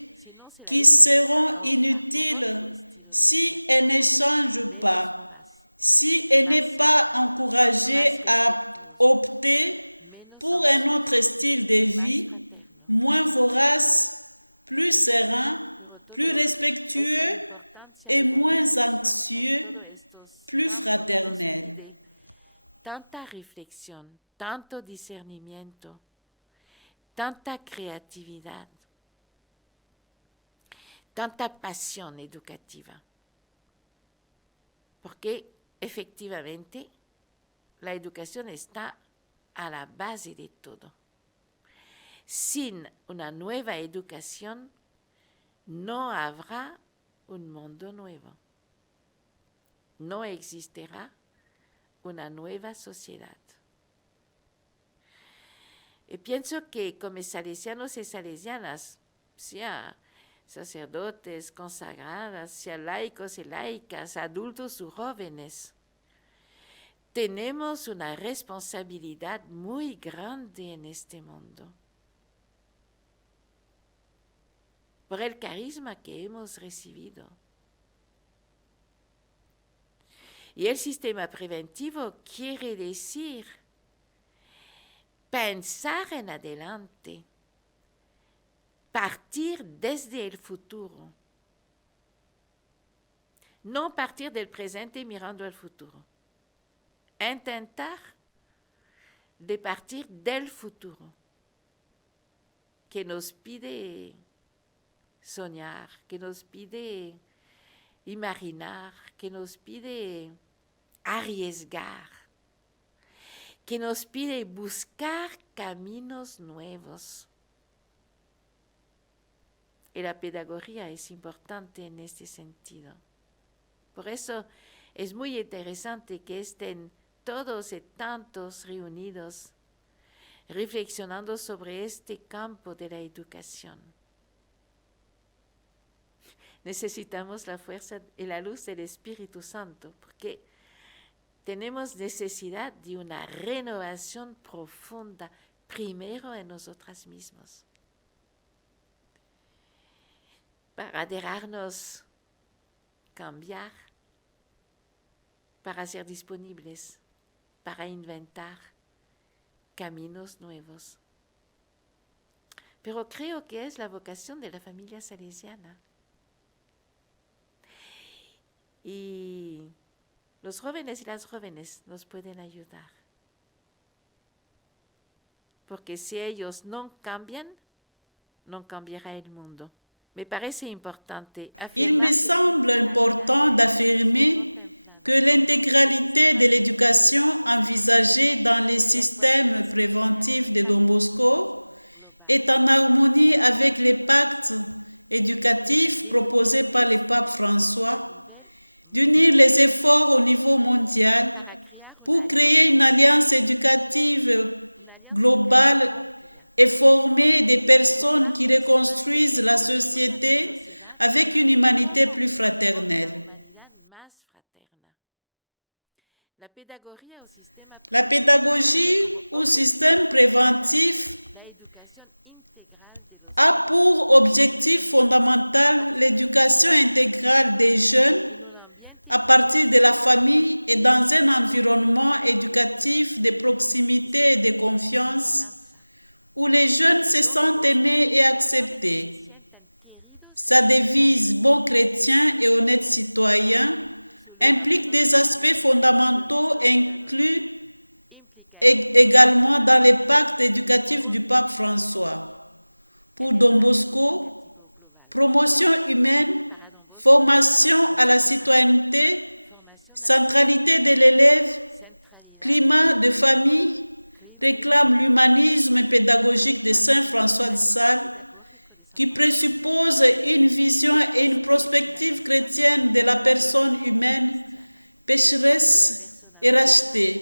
qui seront inutiles si elle ne change pas, si elle n'est pas encouragée à opter pour un autre style de vie, moins vorace, plus serein, plus respectueux et moins anxieux, plus fraternel. tanta reflexión, tanto discernimiento, tanta creatividad, tanta pasión educativa. Porque efectivamente la educación está a la base de todo. Sin una nueva educación no habrá un mundo nuevo. No existirá una nueva sociedad. Y pienso que como salesianos y salesianas, sea sacerdotes, consagradas, sea laicos y laicas, adultos o jóvenes, tenemos una responsabilidad muy grande en este mundo por el carisma que hemos recibido. Y el sistema preventivo quiere decir pensar en adelante, partir desde el futuro, no partir del presente mirando al futuro, intentar de partir del futuro, que nos pide soñar, que nos pide imaginar, que nos pide arriesgar, que nos pide buscar caminos nuevos. Y la pedagogía es importante en este sentido. Por eso es muy interesante que estén todos y tantos reunidos reflexionando sobre este campo de la educación. Necesitamos la fuerza y la luz del Espíritu Santo porque tenemos necesidad de una renovación profunda, primero en nosotras mismos, para dejarnos cambiar, para ser disponibles, para inventar caminos nuevos. Pero creo que es la vocación de la familia salesiana. Y los jóvenes y las jóvenes nos pueden ayudar. Porque si ellos no cambian, no cambiará el mundo. Me parece importante. Il me semble important d'affirmer que l'intégralité de l'éducation envisagée dans les systèmes préventifs de Don Bosco est en harmonie avec les pactes éducatifs proposés par le pape François, d'unir les efforts au niveau mondial pour créer une alliance éducative globale et former des personnes qui reconstruisent la société avec une humanité plus fraternelle. La pédagogie ou système préventif a pour objectif fondamental l'éducation intégrale des jeunes à partir de la famille et dans un environnement éducatif de proximité et de confiance où les jeunes se sentent aimés et acceptés. Sa devise « Bon chrétien et honnête citoyen » implique des aspects fondamentaux inclus également dans les pactes éducatifs du pape François. Pour Don Bosco, promotion humaine, formation à la citoyenneté, centralité de l'élève, climat de famille, réclame l'humanisme pédagogique de Saint François de Sales, qui présuppose une vision et une prospective chrétienne de la personne humaine, pécheresse et rachetée.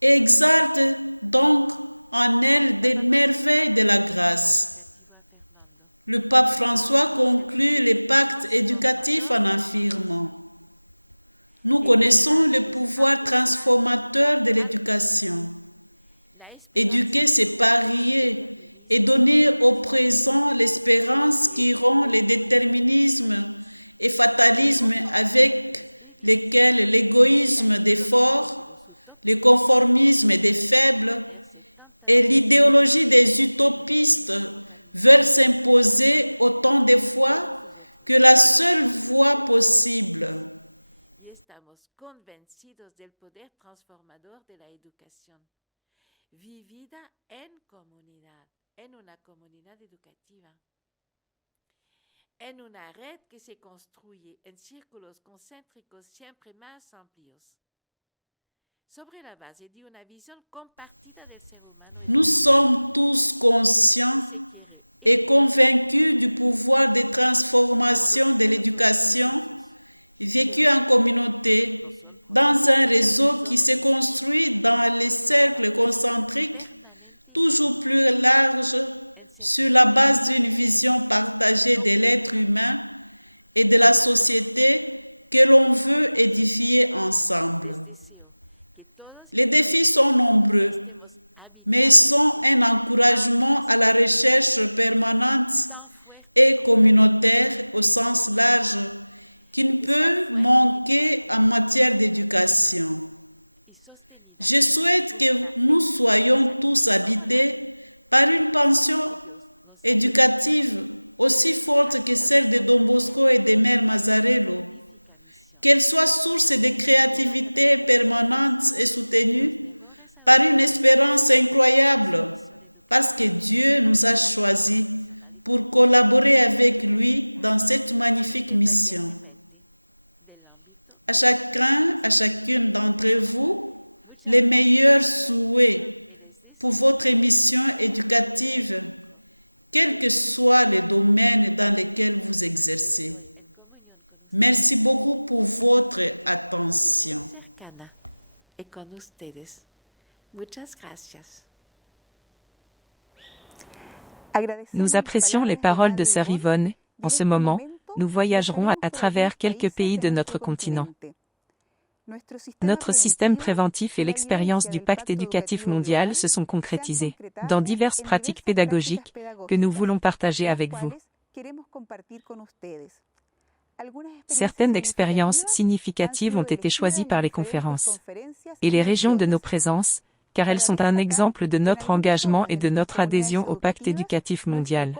Et exalte donc en elle des merveilles de la grâce. Le pape François conclut les pactes éducatifs en affirmant: nous connaissons le pouvoir transformateur de l'éducation. Éduquer, c'est parier et donner au présent l'espérance qui rompt les déterminismes et fatalismes avec lesquels l'égoïsme des forts, le conformisme des faibles et l'idéologie des utopistes veulent s'imposer autant de fois que la seule voie possible. Del poder transformador de la educación, vivida en comunidad, en una comunidad educativa, en una red que se construye en círculos concéntricos siempre más amplios, sobre la base de una visión compartida del ser humano. Nous sommes tous conscients et convaincus du pouvoir de transformation de l'éducation vécue en communauté, dans un réseau qui se construit dans les cercles concentriques toujours plus larges sur la base d'une vision partagée de l'être humain et de la société que l'on veut édifier ensemble. Les défis sont nombreux, mais ils sont un encouragement à la recherche permanente et communautaire au sens large qui ne peut manquer en matière d'éducation. Je souhaite que nous soyons tous habités par une passion éducative aussi forte que celle de Don Bosco et de Mère Mazzarello, qu'elle soit source de créativité permanente et soutenue par une espérance incroyable, parce que Dieu nous a choisis pour collaborer avec lui dans cette magnifique mission. à chacun, à chacune d'entre vous, les meilleurs souhaits pour votre mission éducative, quels que soient les domaines dans lesquels vous exercez. Merci beaucoup pour votre attention. Cercana y con ustedes. Muchas gracias. Nous apprécions les paroles de sœur Yvonne. En ce moment, nous voyagerons à travers quelques pays de notre continent. Notre système préventif et l'expérience du Pacte éducatif mondial se sont concrétisés dans diverses pratiques pédagogiques que nous voulons partager avec vous. Certaines expériences significatives ont été choisies par les conférences et les régions de nos présences, car elles sont un exemple de notre engagement et de notre adhésion au Pacte éducatif mondial.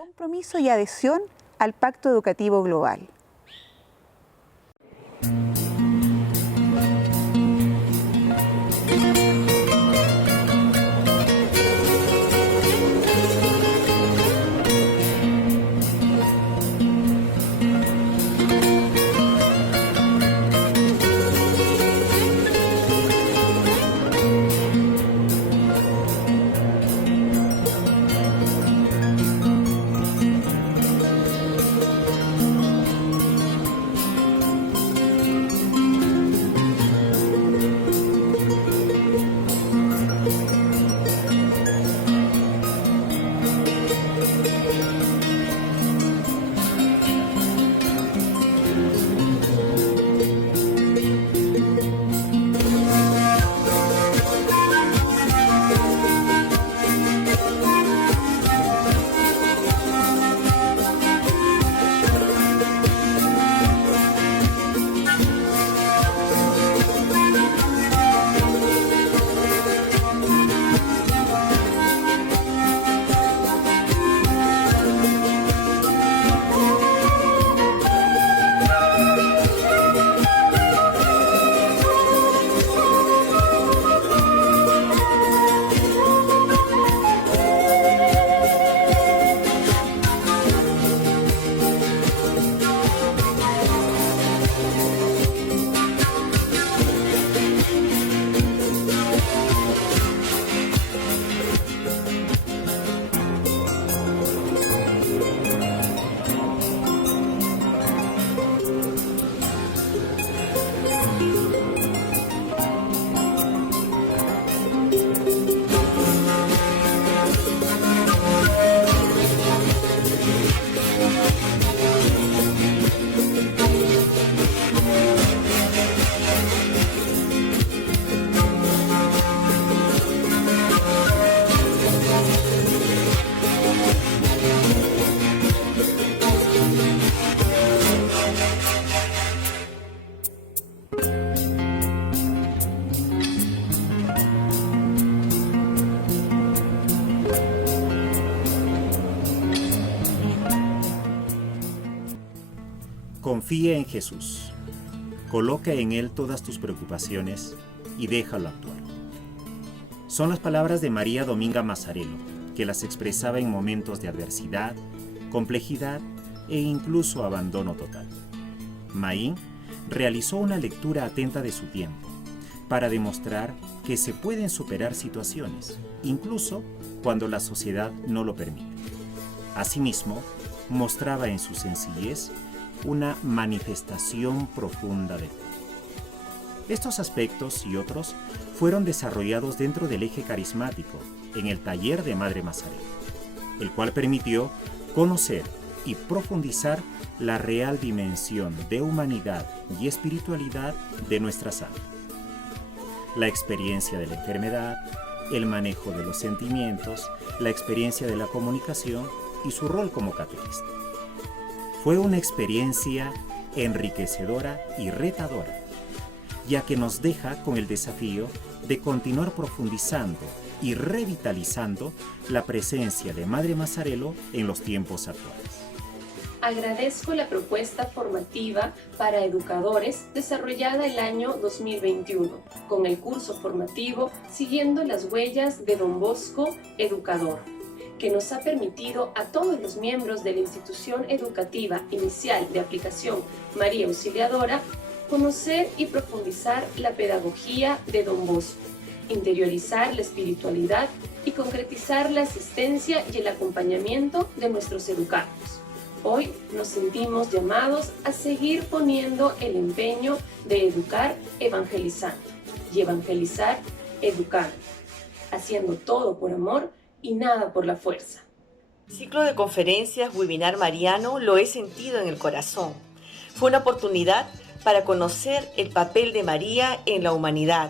Confía en Jesús. Coloca en Él todas tus preocupaciones y déjalo actuar. Son las palabras de María Dominga Mazzarello, que las expresaba en momentos de adversidad, complejidad e incluso abandono total. Maín realizó una lectura atenta de su tiempo para demostrar que se pueden superar situaciones, incluso cuando la sociedad no lo permite. Asimismo, mostraba en su sencillez una manifestación profunda de fe. Estos aspectos y otros fueron desarrollados dentro del eje carismático en el taller de Madre Mazzarello, el cual permitió conocer y profundizar la real dimensión de humanidad y espiritualidad de nuestra almas. La experiencia de la enfermedad, el manejo de los sentimientos, la experiencia de la comunicación y su rol como catequista. Fue una experiencia enriquecedora y retadora, ya que nos deja con el desafío de continuar profundizando y revitalizando la presencia de Madre Mazzarello en los tiempos actuales. Agradezco la propuesta formativa para educadores desarrollada el año 2021 con el curso formativo Siguiendo las huellas de Don Bosco, Educador, que nos ha permitido a todos los miembros de la institución educativa inicial de aplicación María Auxiliadora conocer y profundizar la pedagogía de Don Bosco, interiorizar la espiritualidad y concretizar la asistencia y el acompañamiento de nuestros educandos. Hoy nos sentimos llamados a seguir poniendo el empeño de educar evangelizando y evangelizar educando, haciendo todo por amor y nada por la fuerza. El ciclo de conferencias Webinar Mariano lo he sentido en el corazón. Fue una oportunidad para conocer el papel de María en la humanidad.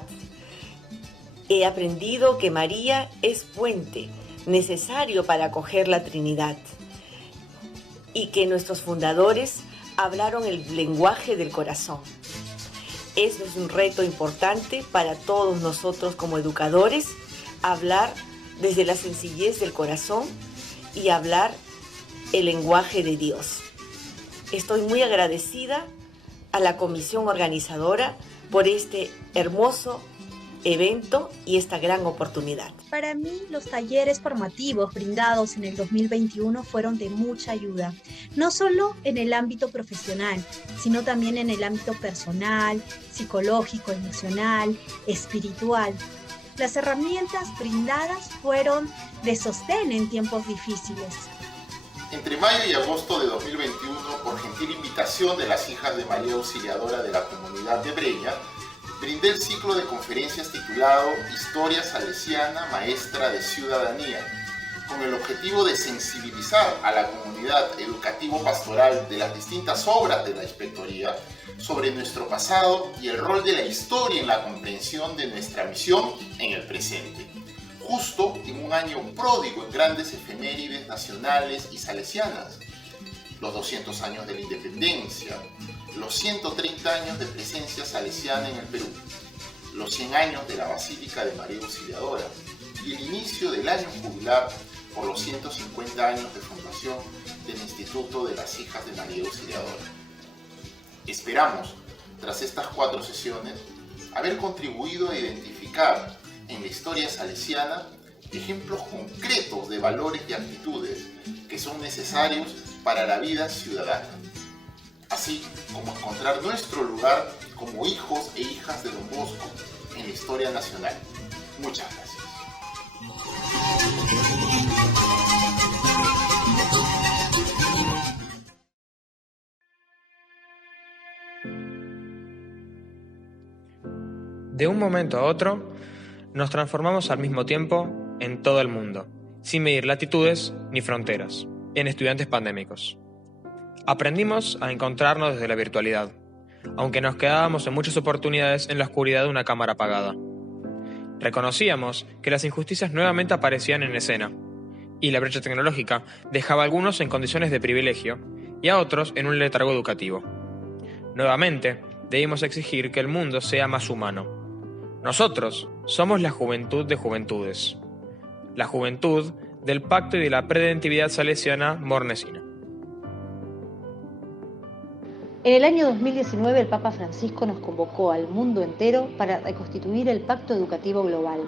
He aprendido que María es puente necesario para acoger la Trinidad y que nuestros fundadores hablaron el lenguaje del corazón. Eso es un reto importante para todos nosotros como educadores, hablar desde la sencillez del corazón y hablar el lenguaje de Dios. Estoy muy agradecida a la comisión organizadora por este hermoso evento y esta gran oportunidad. Para mí, los talleres formativos brindados en el 2021 fueron de mucha ayuda, no solo en el ámbito profesional, sino también en el ámbito personal, psicológico, emocional, espiritual. Las herramientas brindadas fueron de sostén en tiempos difíciles. Entre mayo y agosto de 2021, por gentil invitación de las hijas de María Auxiliadora de la comunidad de Breña, brindé el ciclo de conferencias titulado Historia Salesiana Maestra de Ciudadanía, con el objetivo de sensibilizar a la comunidad educativo-pastoral de las distintas obras de la Inspectoría sobre nuestro pasado y el rol de la historia en la comprensión de nuestra misión en el presente, justo en un año pródigo en grandes efemérides nacionales y salesianas, los 200 años de la independencia, los 130 años de presencia salesiana en el Perú, los 100 años de la Basílica de María Auxiliadora y el inicio del año jubilar por los 150 años de fundación del Instituto de las Hijas de María Auxiliadora. Esperamos, tras estas 4 sesiones, haber contribuido a identificar en la historia salesiana ejemplos concretos de valores y actitudes que son necesarios para la vida ciudadana, así como encontrar nuestro lugar como hijos e hijas de Don Bosco en la historia nacional. Muchas gracias. De un momento a otro, nos transformamos al mismo tiempo en todo el mundo, sin medir latitudes ni fronteras, en estudiantes pandémicos. Aprendimos a encontrarnos desde la virtualidad, aunque nos quedábamos en muchas oportunidades en la oscuridad de una cámara apagada. Reconocíamos que las injusticias nuevamente aparecían en escena, y la brecha tecnológica dejaba a algunos en condiciones de privilegio y a otros en un letargo educativo. Nuevamente, debimos exigir que el mundo sea más humano. Nosotros somos la juventud de juventudes, la juventud del pacto y de la predentividad salesiana mornesina. En el año 2019 el Papa Francisco nos convocó al mundo entero para reconstituir el Pacto Educativo Global.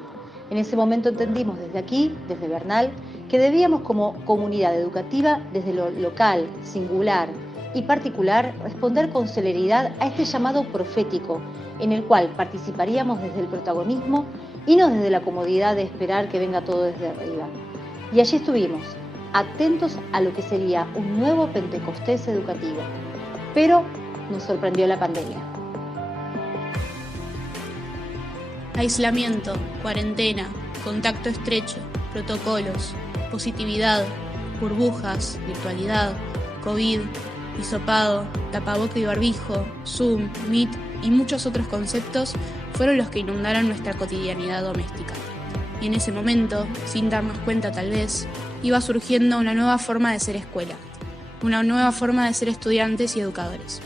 En ese momento entendimos desde aquí, desde Bernal, que debíamos como comunidad educativa, desde lo local, singular y particular, responder con celeridad a este llamado profético, en el cual participaríamos desde el protagonismo y no desde la comodidad de esperar que venga todo desde arriba. Y allí estuvimos, atentos a lo que sería un nuevo Pentecostés educativo. Pero nos sorprendió la pandemia. Aislamiento, cuarentena, contacto estrecho, protocolos, positividad, burbujas, virtualidad, COVID, hisopado, tapaboca y barbijo, Zoom, Meet y muchos otros conceptos fueron los que inundaron nuestra cotidianidad doméstica. Y en ese momento, sin darnos cuenta tal vez, iba surgiendo una nueva forma de ser escuela, una nueva forma de ser estudiantes y educadores.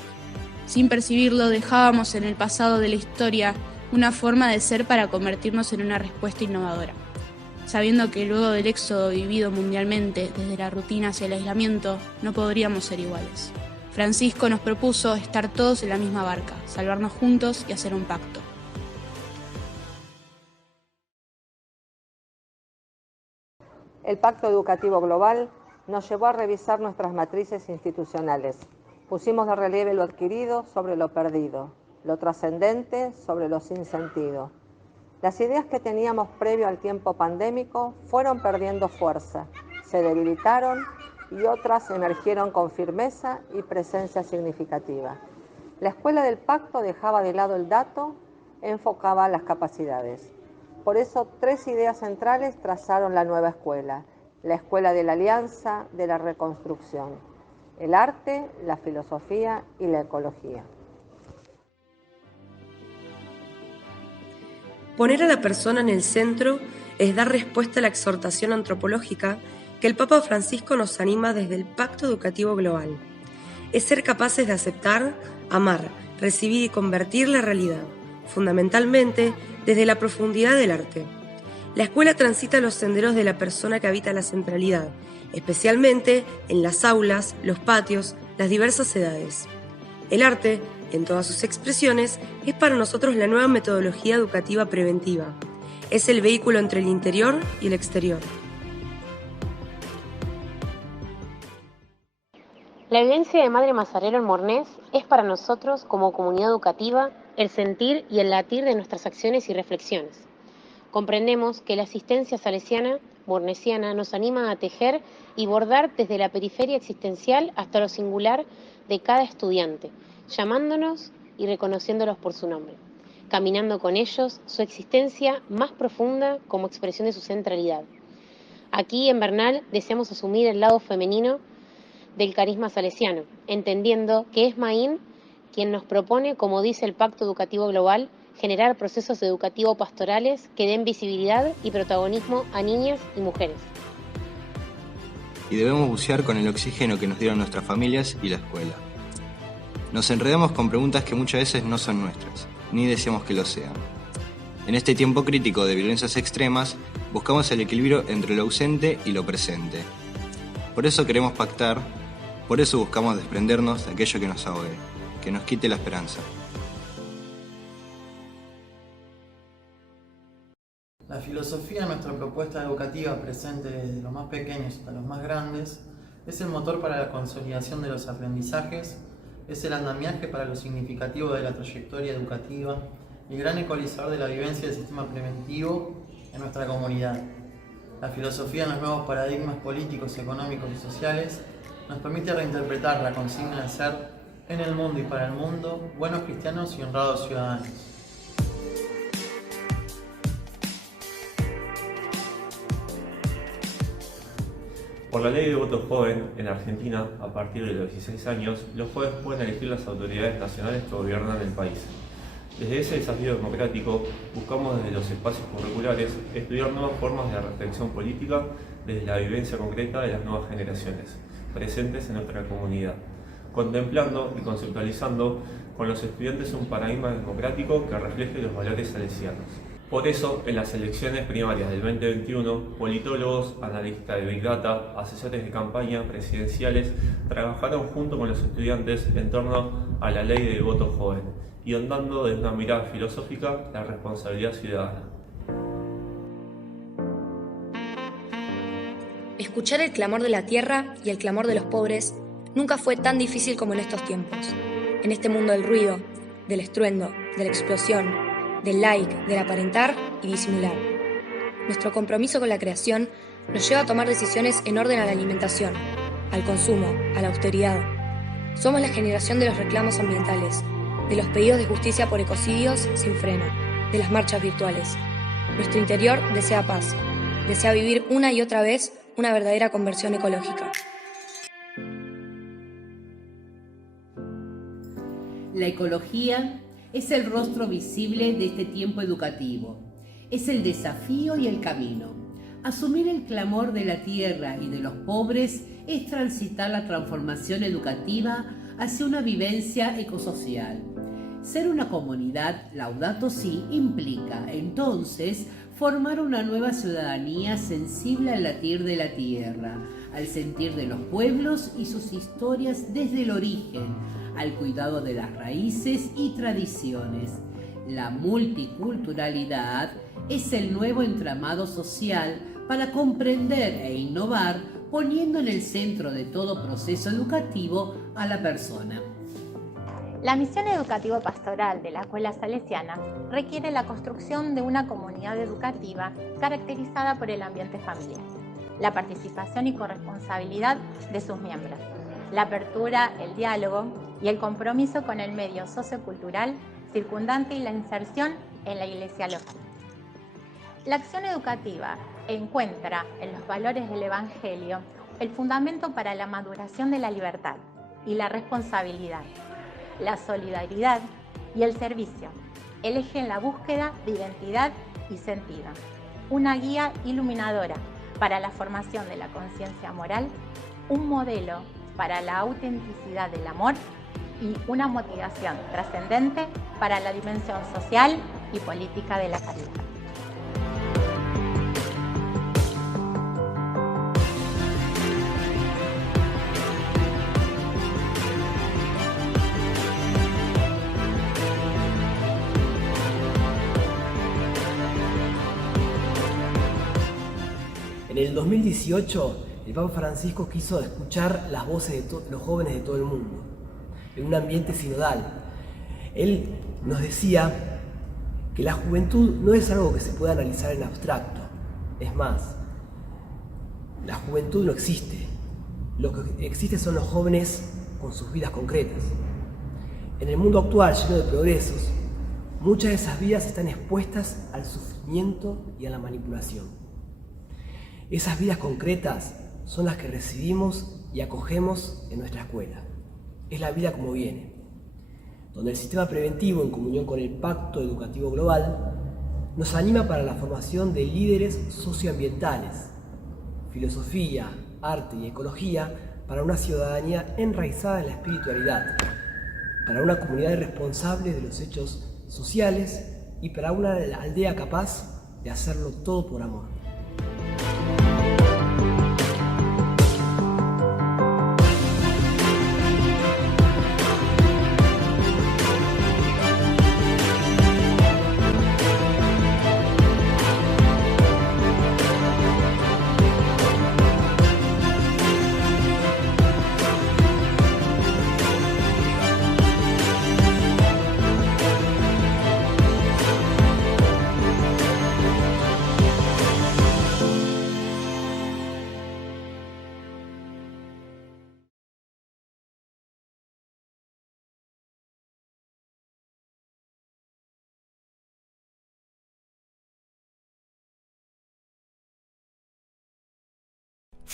Sin percibirlo, dejábamos en el pasado de la historia una forma de ser para convertirnos en una respuesta innovadora, sabiendo que luego del éxodo vivido mundialmente desde la rutina hacia el aislamiento, no podríamos ser iguales. Francisco nos propuso estar todos en la misma barca, salvarnos juntos y hacer un pacto. El Pacto Educativo Global nos llevó a revisar nuestras matrices institucionales. Pusimos de relieve lo adquirido sobre lo perdido. lo trascendente sobre lo sin sentido. Las ideas que teníamos previo al tiempo pandémico fueron perdiendo fuerza, se debilitaron y otras emergieron con firmeza y presencia significativa. La escuela del pacto dejaba de lado el dato, enfocaba las capacidades. Por eso 3 ideas centrales trazaron la nueva escuela: la escuela de la alianza, de la reconstrucción, el arte, la filosofía y la ecología. Poner a la persona en el centro es dar respuesta a la exhortación antropológica que el Papa Francisco nos anima desde el Pacto Educativo Global. Es ser capaces de aceptar, amar, recibir y convertir la realidad, fundamentalmente desde la profundidad del arte. La escuela transita los senderos de la persona que habita la centralidad, especialmente en las aulas, los patios, las diversas edades. El arte, en todas sus expresiones, es para nosotros la nueva metodología educativa preventiva. Es el vehículo entre el interior y el exterior. La vivencia de Madre Mazarelo en Mornés es para nosotros, como comunidad educativa, el sentir y el latir de nuestras acciones y reflexiones. Comprendemos que la asistencia salesiana, mornesiana, nos anima a tejer y bordar desde la periferia existencial hasta lo singular de cada estudiante, llamándonos y reconociéndolos por su nombre, caminando con ellos su existencia más profunda como expresión de su centralidad. Aquí en Bernal deseamos asumir el lado femenino del carisma salesiano, entendiendo que es Maín quien nos propone, como dice el Pacto Educativo Global, generar procesos educativo-pastorales que den visibilidad y protagonismo a niñas y mujeres. Y debemos bucear con el oxígeno que nos dieron nuestras familias y la escuela. Nos enredamos con preguntas que muchas veces no son nuestras, ni deseamos que lo sean. En este tiempo crítico de violencias extremas, buscamos el equilibrio entre lo ausente y lo presente. Por eso queremos pactar, por eso buscamos desprendernos de aquello que nos ahogue, que nos quite la esperanza. La filosofía de nuestra propuesta educativa, presente desde los más pequeños hasta los más grandes, es el motor para la consolidación de los aprendizajes, es el andamiaje para lo significativo de la trayectoria educativa y el gran ecualizador de la vivencia del sistema preventivo en nuestra comunidad. La filosofía en los nuevos paradigmas políticos, económicos y sociales nos permite reinterpretar la consigna de ser en el mundo y para el mundo buenos cristianos y honrados ciudadanos. Por la ley de voto joven, en Argentina, a partir de los 16 años, los jóvenes pueden elegir las autoridades nacionales que gobiernan el país. Desde ese desafío democrático, buscamos desde los espacios curriculares estudiar nuevas formas de reflexión política desde la vivencia concreta de las nuevas generaciones, presentes en nuestra comunidad, contemplando y conceptualizando con los estudiantes un paradigma democrático que refleje los valores salesianos. Por eso, en las elecciones primarias del 2021, politólogos, analistas de Big Data, asesores de campaña presidenciales trabajaron junto con los estudiantes en torno a la ley del voto joven y ondando desde una mirada filosófica la responsabilidad ciudadana. Escuchar el clamor de la tierra y el clamor de los pobres nunca fue tan difícil como en estos tiempos. En este mundo del ruido, del estruendo, de la explosión, del like, del aparentar y disimular. Nuestro compromiso con la creación nos lleva a tomar decisiones en orden a la alimentación, al consumo, a la austeridad. Somos la generación de los reclamos ambientales, de los pedidos de justicia por ecocidios sin freno, de las marchas virtuales. Nuestro interior desea paz, desea vivir una y otra vez una verdadera conversión ecológica. La ecología es el rostro visible de este tiempo educativo. Es el desafío y el camino. Asumir el clamor de la tierra y de los pobres es transitar la transformación educativa hacia una vivencia ecosocial. Ser una comunidad Laudato Si implica, entonces, formar una nueva ciudadanía sensible al latir de la tierra, al sentir de los pueblos y sus historias desde el origen, al cuidado de las raíces y tradiciones. La multiculturalidad es el nuevo entramado social para comprender e innovar, poniendo en el centro de todo proceso educativo a la persona. La misión educativo-pastoral de la Escuela Salesiana requiere la construcción de una comunidad educativa caracterizada por el ambiente familiar, la participación y corresponsabilidad de sus miembros, la apertura, el diálogo y el compromiso con el medio sociocultural circundante y la inserción en la iglesia local. La acción educativa encuentra en los valores del Evangelio el fundamento para la maduración de la libertad y la responsabilidad, la solidaridad y el servicio, el eje en la búsqueda de identidad y sentido, una guía iluminadora para la formación de la conciencia moral, un modelo para la autenticidad del amor y una motivación trascendente para la dimensión social y política de la caridad. En el 2018, el Papa Francisco quiso escuchar las voces de los jóvenes de todo el mundo, en un ambiente sinodal. Él nos decía que la juventud no es algo que se pueda analizar en abstracto. Es más, la juventud no existe. Lo que existe son los jóvenes con sus vidas concretas. En el mundo actual, lleno de progresos, muchas de esas vidas están expuestas al sufrimiento y a la manipulación. Esas vidas concretas son las que recibimos y acogemos en nuestra escuela. Es la vida como viene, donde el sistema preventivo, en comunión con el Pacto Educativo Global, nos anima para la formación de líderes socioambientales, filosofía, arte y ecología para una ciudadanía enraizada en la espiritualidad, para una comunidad responsable de los hechos sociales y para una aldea capaz de hacerlo todo por amor.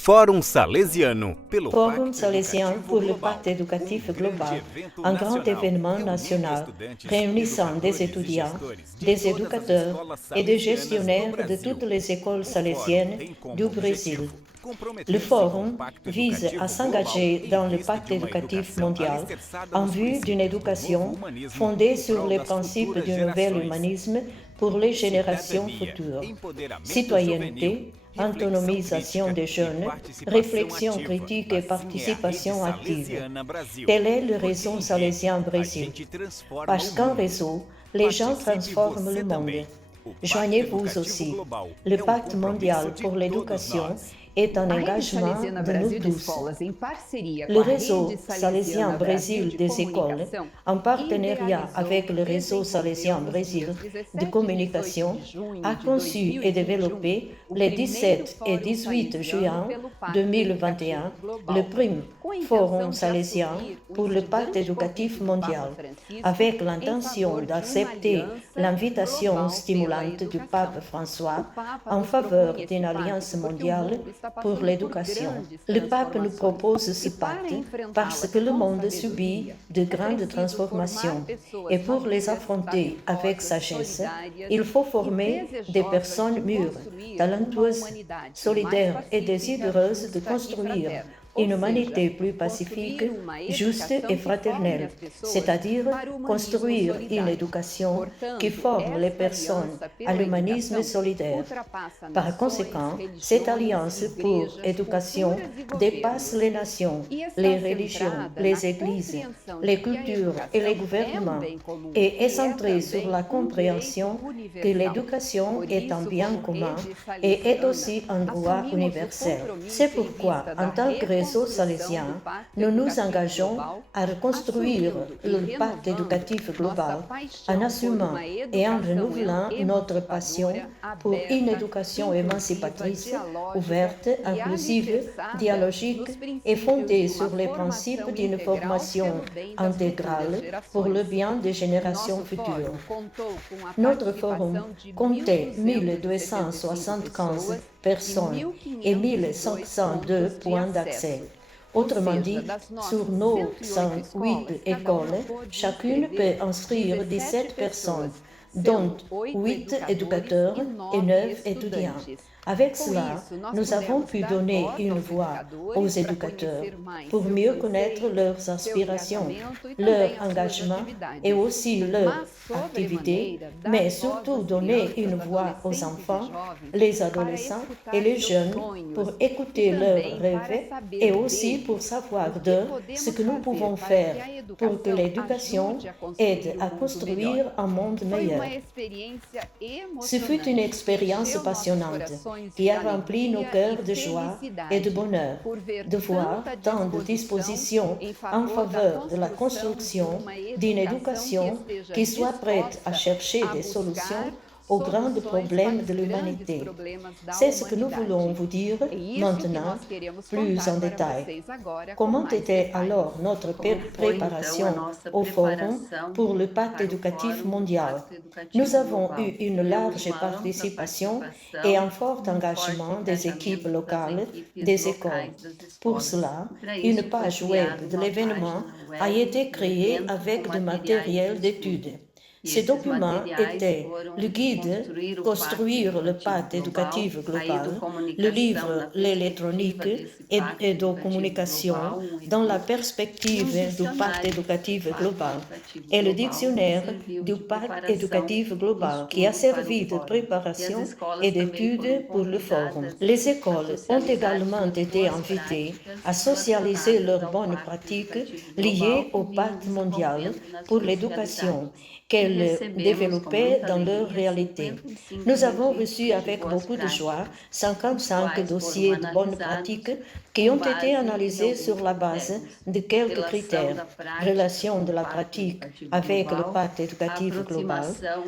Fórum Salesiano pelo Forum Salésien pour le Pacte éducatif global, un grand événement national réunissant des étudiants, des éducateurs et des gestionnaires de toutes les écoles salésiennes du Brésil. Le forum vise à s'engager dans le pacte éducatif mondial en vue d'une éducation fondée sur les principes du nouvel humanisme pour les générations futures. Citoyenneté, autonomisation des jeunes, réflexion critique et participation active. Tel est le réseau salésien Brésil. Parce qu'en réseau, les gens transforment le monde. Joignez-vous aussi. Le pacte mondial pour l'éducation est un engagement de nous tous. Le réseau salésien Brésil des écoles, en partenariat avec le réseau salésien Brésil de communication, a conçu et développé le 17 et 18 juin 2021 le prime Forum salésien pour le pacte éducatif mondial, avec l'intention d'accepter l'invitation stimulante du pape François en faveur d'une alliance mondiale pour l'éducation. Le pape nous propose ce pacte parce que le monde subit de grandes transformations et pour les affronter avec sagesse, il faut former des personnes mûres, talentueuses, solidaires et désireuses de construire une humanité plus pacifique, juste et fraternelle, c'est-à-dire construire une éducation qui forme les personnes à l'humanisme solidaire. Par conséquent, cette alliance pour éducation dépasse les nations, les religions, les églises, les cultures et les gouvernements et est centrée sur la compréhension que l'éducation est un bien commun et est aussi un droit universel. C'est pourquoi, en tant que réseau salésien, nous nous engageons à reconstruire le pacte éducatif global en assumant et en renouvelant notre passion pour une éducation émancipatrice, ouverte, inclusive, dialogique et fondée sur les principes d'une formation intégrale pour le bien des générations futures. Notre forum comptait 1275 personnes et 1502 points d'accès. Autrement dit, sur nos 108 écoles, chacune peut inscrire 17 personnes, dont 8 éducateurs et 9 étudiants. Avec cela, nous avons pu donner une voix aux éducateurs pour mieux connaître leurs aspirations, leur engagement et aussi leurs activités, mais surtout donner une voix aux enfants, les adolescents et les jeunes pour écouter leurs rêves et aussi pour savoir d'eux ce que nous pouvons faire pour que l'éducation aide à construire un monde meilleur. Ce fut une expérience passionnante qui a rempli nos cœurs de joie et de bonheur, de voir tant de dispositions en faveur de la construction d'une éducation qui soit prête à chercher des solutions aux grands problèmes de l'humanité. C'est ce que nous voulons vous dire maintenant, plus en détail. Comment était alors notre préparation au Forum pour le Pacte éducatif mondial? Nous avons eu une large participation et un fort engagement des équipes locales des écoles. Pour cela, une page web de l'événement a été créée avec du matériel d'études. Ce document était le guide Construire le pacte éducatif global, le livre L'électronique et de communication dans la perspective du pacte éducatif global et le dictionnaire du pacte éducatif global qui a servi de préparation et d'étude pour le forum. Les écoles ont également été invitées à socialiser leurs bonnes pratiques liées au pacte mondial pour l'éducation qu'elles développaient dans leur réalité. Nous avons reçu avec beaucoup de joie 55 dossiers de bonnes pratiques qui ont été analysés sur la base de quelques critères: relation de la pratique avec le pacte éducatif global,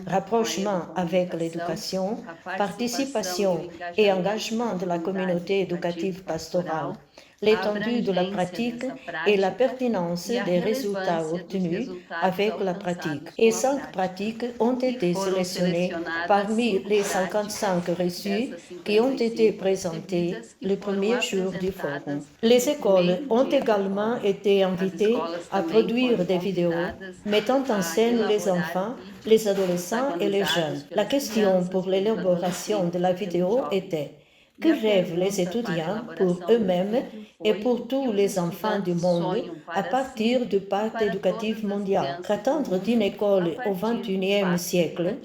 rapprochement avec l'éducation, participation et engagement de la communauté éducative pastorale, l'étendue de la pratique et la pertinence des résultats obtenus avec la pratique. Et 5 pratiques ont été sélectionnées parmi les 55 reçus qui ont été présentés le premier jour du forum. Les écoles ont également été invitées à produire des vidéos mettant en scène les enfants, les adolescents et les jeunes. La question pour l'élaboration de la vidéo était: que rêvent les étudiants pour eux-mêmes et pour tous les enfants du monde à partir du pacte éducatif mondial? Qu'attendre d'une école au XXIe siècle?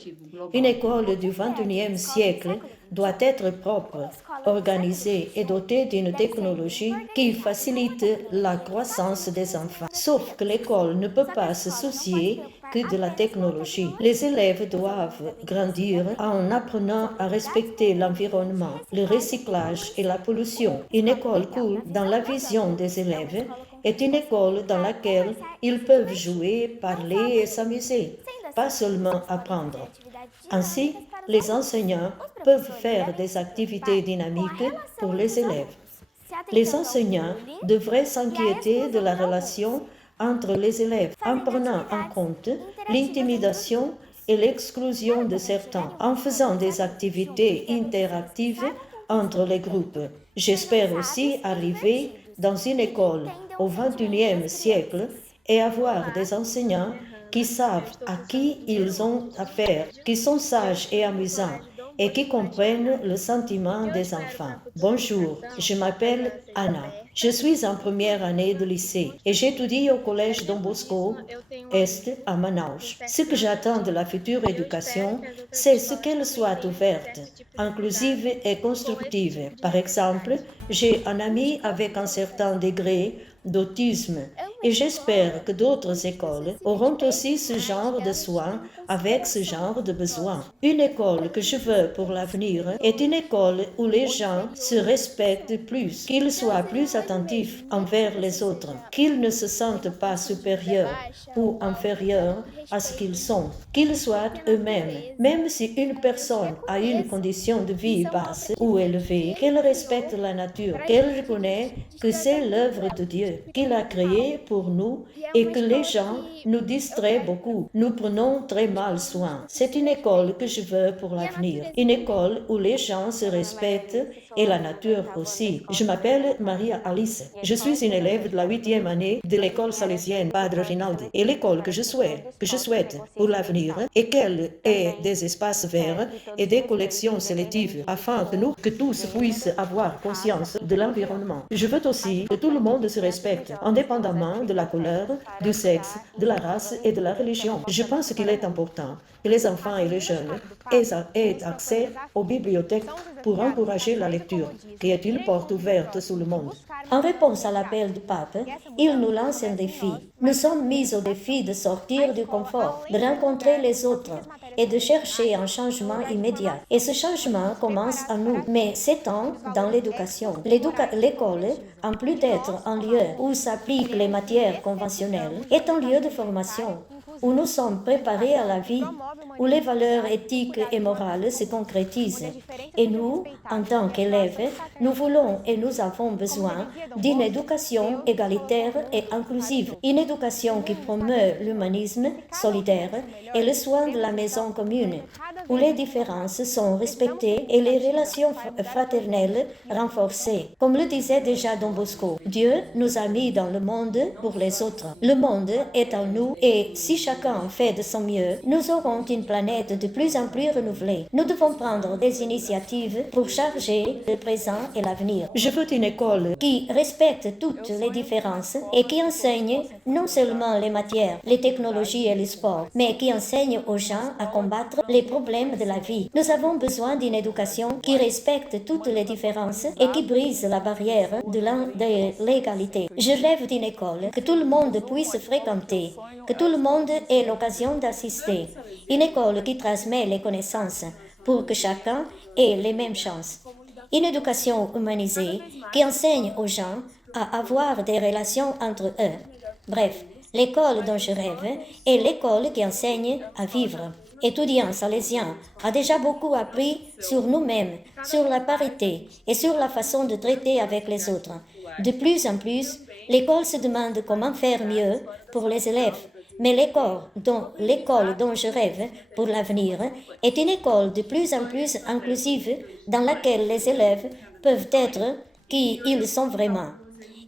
Une école du XXIe siècle doit être propre, organisée et dotée d'une technologie qui facilite la croissance des enfants. Sauf que l'école ne peut pas se soucier que de la technologie. Les élèves doivent grandir en apprenant à respecter l'environnement, le recyclage et la pollution. Une école cool, dans la vision des élèves, est une école dans laquelle ils peuvent jouer, parler et s'amuser, pas seulement apprendre. Ainsi, les enseignants peuvent faire des activités dynamiques pour les élèves. Les enseignants devraient s'inquiéter de la relation entre les élèves en prenant en compte l'intimidation et l'exclusion de certains, en faisant des activités interactives entre les groupes. J'espère aussi arriver dans une école au XXIe siècle et avoir des enseignants qui savent à qui ils ont affaire, qui sont sages et amusants et qui comprennent le sentiment des enfants. Bonjour, je m'appelle Anna. Je suis en première année de lycée et j'étudie au collège Dom Bosco Est à Manaus. Ce que j'attends de la future éducation, c'est ce qu'elle soit ouverte, inclusive et constructive. Par exemple, j'ai un ami avec un certain degré d'autisme Et j'espère que d'autres écoles auront aussi ce genre de soins avec ce genre de besoins. Une école que je veux pour l'avenir est une école où les gens se respectent plus, qu'ils soient plus attentifs envers les autres, qu'ils ne se sentent pas supérieurs ou inférieurs à ce qu'ils sont, qu'ils soient eux-mêmes. Même si une personne a une condition de vie basse ou élevée, qu'elle respecte la nature, qu'elle reconnaît que c'est l'œuvre de Dieu qu'il a créée pour nous et que les gens nous distraient beaucoup. Nous prenons très mal soin. C'est une école que je veux pour l'avenir. Une école où les gens se respectent et la nature aussi. Je m'appelle Maria Alice. Je suis une élève de la 8e année de l'école salésienne Padre Rinaldi. Et l'école que je souhaite pour l'avenir est qu'elle ait des espaces verts et des collections sélectives afin que tous puissent avoir conscience de l'environnement. Je veux aussi que tout le monde se respecte, indépendamment de la couleur, du sexe, de la race et de la religion. Je pense qu'il est important que les enfants et les jeunes aient accès aux bibliothèques pour encourager la lecture, qui est une porte ouverte sur le monde. En réponse à l'appel du pape, il nous lance un défi. Nous sommes mis au défi de sortir du confort, de rencontrer les autres et de chercher un changement immédiat. Et ce changement commence à nous, mais s'étend dans l'éducation. L'école, en plus d'être un lieu où s'appliquent les matières conventionnelles, est un lieu de formation, où nous sommes préparés à la vie, où les valeurs éthiques et morales se concrétisent. Et nous, en tant qu'élèves, nous voulons et nous avons besoin d'une éducation égalitaire et inclusive, une éducation qui promeut l'humanisme solidaire et le soin de la maison commune, où les différences sont respectées et les relations fraternelles renforcées. Comme le disait déjà Don Bosco, Dieu nous a mis dans le monde pour les autres. Le monde est en nous et si chacun fait de son mieux, nous aurons une planète de plus en plus renouvelée. Nous devons prendre des initiatives pour charger le présent et l'avenir. Je veux une école qui respecte toutes les différences et qui enseigne non seulement les matières, les technologies et le sport, mais qui enseigne aux gens à combattre les problèmes de la vie. Nous avons besoin d'une éducation qui respecte toutes les différences et qui brise la barrière de l'égalité. Je rêve d'une école que tout le monde puisse fréquenter, que tout le monde ait l'occasion d'assister. Une école qui transmet les connaissances pour que chacun ait les mêmes chances. Une éducation humanisée qui enseigne aux gens à avoir des relations entre eux. Bref, l'école dont je rêve est l'école qui enseigne à vivre. Étudiant salésien a déjà beaucoup appris sur nous-mêmes, sur la parité et sur la façon de traiter avec les autres. De plus en plus, l'école se demande comment faire mieux pour les élèves. Mais l'école dont je rêve pour l'avenir est une école de plus en plus inclusive dans laquelle les élèves peuvent être qui ils sont vraiment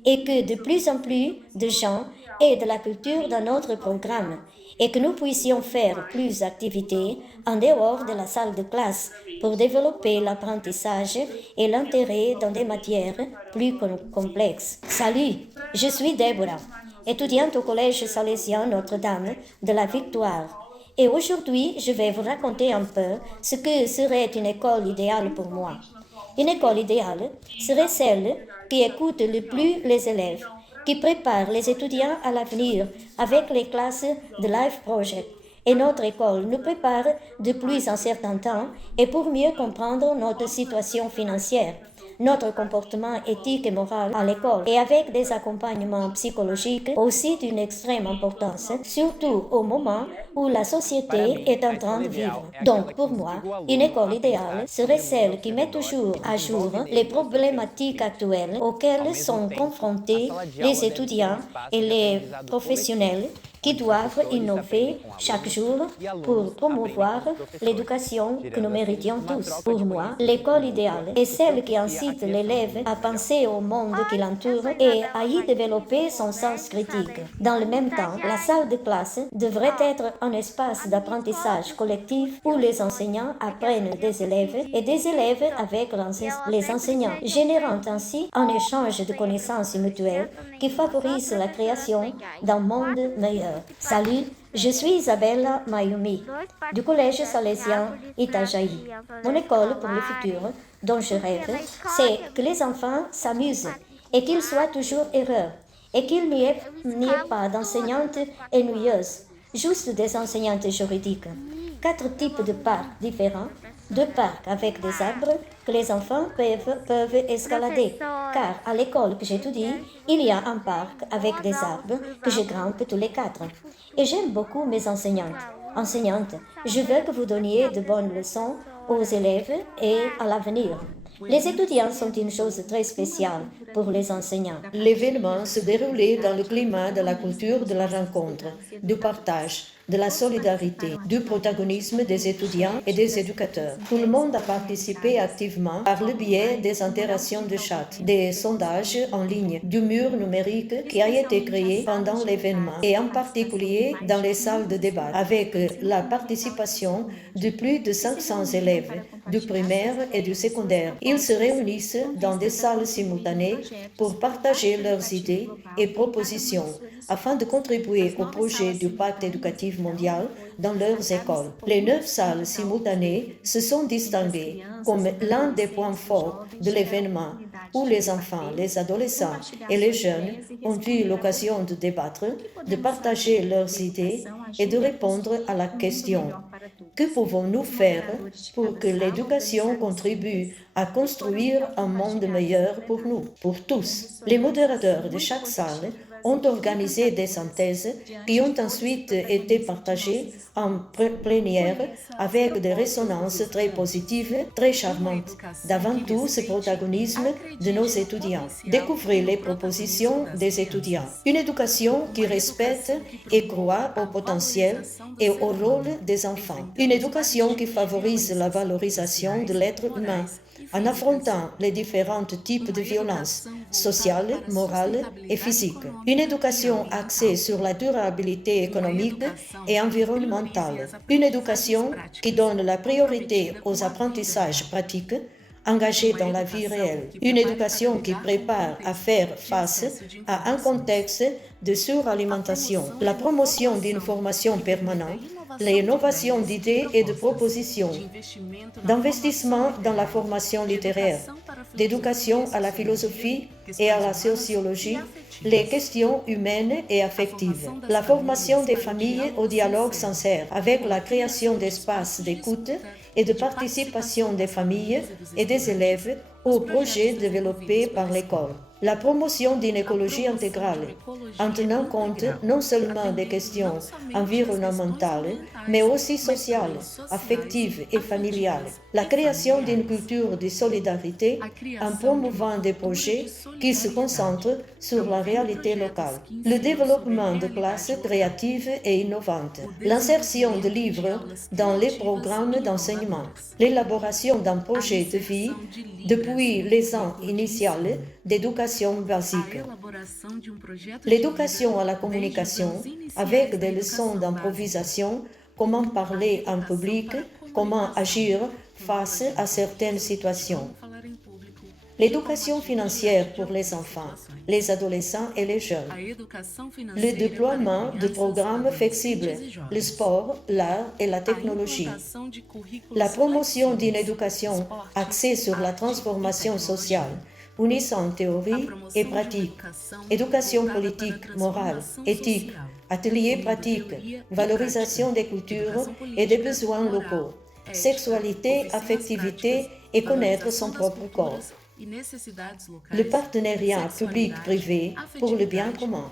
et que de plus en plus de gens aient de la culture dans notre programme et que nous puissions faire plus d'activités en dehors de la salle de classe pour développer l'apprentissage et l'intérêt dans des matières plus complexes. Salut, je suis Déborah, étudiante au Collège salésien Notre-Dame de la Victoire. Et aujourd'hui, je vais vous raconter un peu ce que serait une école idéale pour moi. Une école idéale serait celle qui écoute le plus les élèves, qui prépare les étudiants à l'avenir avec les classes de Life Project. Et notre école nous prépare depuis un certain temps et pour mieux comprendre notre situation financière, notre comportement éthique et moral à l'école et avec des accompagnements psychologiques aussi d'une extrême importance, surtout au moment où la société est en train de vivre. Donc, pour moi, une école idéale serait celle qui met toujours à jour les problématiques actuelles auxquelles sont confrontés les étudiants et les professionnels qui doivent innover chaque jour pour promouvoir l'éducation que nous méritions tous. Pour moi, l'école idéale est celle qui incite l'élève à penser au monde qui l'entoure et à y développer son sens critique. Dans le même temps, la salle de classe devrait être un espace d'apprentissage collectif où les enseignants apprennent des élèves et des élèves avec les enseignants, générant ainsi un échange de connaissances mutuelles qui favorise la création d'un monde meilleur. Salut, je suis Isabella Mayumi, du Collège salésien Itajaí. Mon école pour le futur, dont je rêve, c'est que les enfants s'amusent et qu'ils soient toujours heureux et qu'il n'y ait pas d'enseignantes ennuyeuses, juste des enseignantes juridiques. 4 types de parcs différents, 2 parcs avec des arbres que les enfants peuvent escalader, car à l'école que j'étudie, il y a un parc avec des arbres que je grimpe tous les 4. Et j'aime beaucoup mes enseignantes. Enseignantes, je veux que vous donniez de bonnes leçons aux élèves et à l'avenir. Les étudiants sont une chose très spéciale pour les enseignants. L'événement se déroulait dans le climat de la culture de la rencontre, du partage, de la solidarité, du protagonisme des étudiants et des éducateurs. Tout le monde a participé activement par le biais des interactions de chat, des sondages en ligne, du mur numérique qui a été créé pendant l'événement et en particulier dans les salles de débat avec la participation de plus de 500 élèves du primaire et du secondaire. Ils se réunissent dans des salles simultanées pour partager leurs idées et propositions afin de contribuer au projet du pacte éducatif mondial dans leurs écoles. Les 9 salles simultanées se sont distinguées comme l'un des points forts de l'événement où les enfants, les adolescents et les jeunes ont eu l'occasion de débattre, de partager leurs idées et de répondre à la question « Que pouvons-nous faire pour que l'éducation contribue à construire un monde meilleur pour nous, pour tous ?» Les modérateurs de chaque salle ont organisé des synthèses qui ont ensuite été partagées en plénière avec des résonances très positives, très charmantes. D'avant tout, ce protagonisme de nos étudiants. Découvrez les propositions des étudiants. Une éducation qui respecte et croit au potentiel et au rôle des enfants. Une éducation qui favorise la valorisation de l'être humain en affrontant les différents types de violences sociales, morales et physiques. Une éducation axée sur la durabilité économique et environnementale. Une éducation qui donne la priorité aux apprentissages pratiques engagés dans la vie réelle. Une éducation qui prépare à faire face à un contexte de suralimentation. La promotion d'une formation permanente, l'innovation d'idées et de propositions, d'investissement dans la formation littéraire, d'éducation à la philosophie et à la sociologie, les questions humaines et affectives, la formation des familles au dialogue sincère avec la création d'espaces d'écoute et de participation des familles et des élèves aux projets développés par l'école. La promotion d'une écologie intégrale, en tenant compte non seulement des questions environnementales, mais aussi sociales, affectives et familiales. La création d'une culture de solidarité en promouvant des projets qui se concentrent sur la réalité locale. Le développement de classes créatives et innovantes. L'insertion de livres dans les programmes d'enseignement. L'élaboration d'un projet de vie depuis les ans initiales d'éducation basique. L'éducation à la communication avec des leçons d'improvisation, comment parler en public, comment agir face à certaines situations. L'éducation financière pour les enfants, les adolescents et les jeunes. Le déploiement de programmes flexibles, le sport, l'art et la technologie. La promotion d'une éducation axée sur la transformation sociale, unissant théorie et pratique. Éducation politique, morale, éthique, ateliers pratiques, valorisation des cultures et des besoins locaux. Sexualité, affectivité et connaître son propre corps. Le partenariat public-privé pour le bien commun.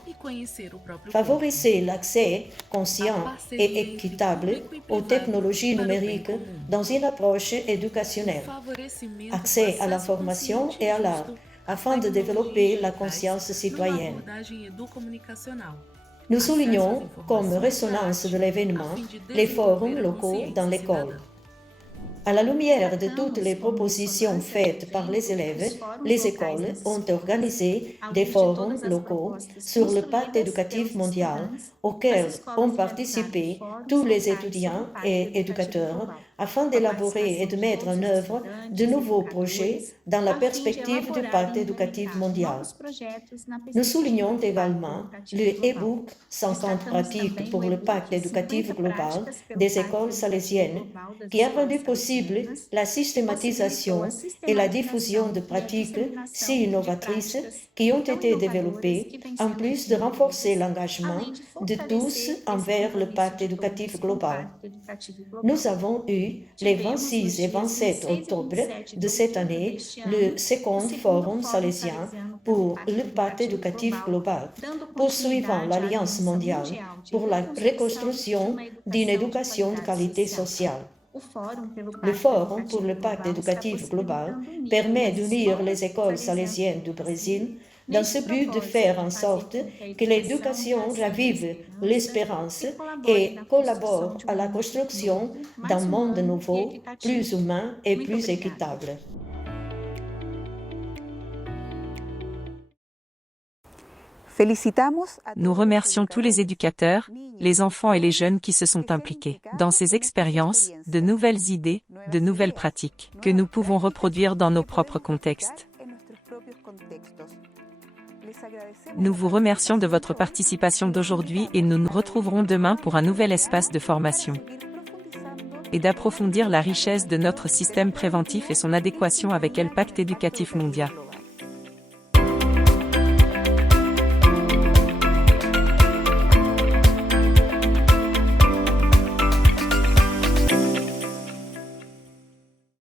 Favoriser l'accès conscient et équitable aux technologies numériques dans une approche éducationnelle. Accès à la formation et à l'art afin de développer la conscience citoyenne. Nous soulignons comme résonance de l'événement les forums locaux dans l'école. À la lumière de toutes les propositions faites par les élèves, les écoles ont organisé des forums locaux sur le pacte éducatif mondial auxquels ont participé tous les étudiants et éducateurs afin d'élaborer et de mettre en œuvre de nouveaux projets dans la perspective du pacte éducatif mondial. Nous soulignons également le e-book 50 pratiques pour le pacte éducatif global des écoles salésiennes qui a rendu possible possible la systématisation et la diffusion de pratiques si innovatrices qui ont été développées, en plus de renforcer l'engagement de tous envers le pacte éducatif global. Nous avons eu, les 26 et 27 octobre de cette année, le second Forum salésien pour le pacte éducatif global, poursuivant l'Alliance mondiale pour la reconstruction d'une éducation de qualité sociale. Le Forum pour le pacte éducatif global permet d'unir les écoles salésiennes du Brésil dans ce but de faire en sorte que l'éducation ravive l'espérance et collabore à la construction d'un monde nouveau, plus humain et plus équitable. Nous remercions tous les éducateurs, les enfants et les jeunes qui se sont impliqués dans ces expériences, de nouvelles idées, de nouvelles pratiques, que nous pouvons reproduire dans nos propres contextes. Nous vous remercions de votre participation d'aujourd'hui et nous nous retrouverons demain pour un nouvel espace de formation et d'approfondir la richesse de notre système préventif et son adéquation avec le Pacte éducatif mondial.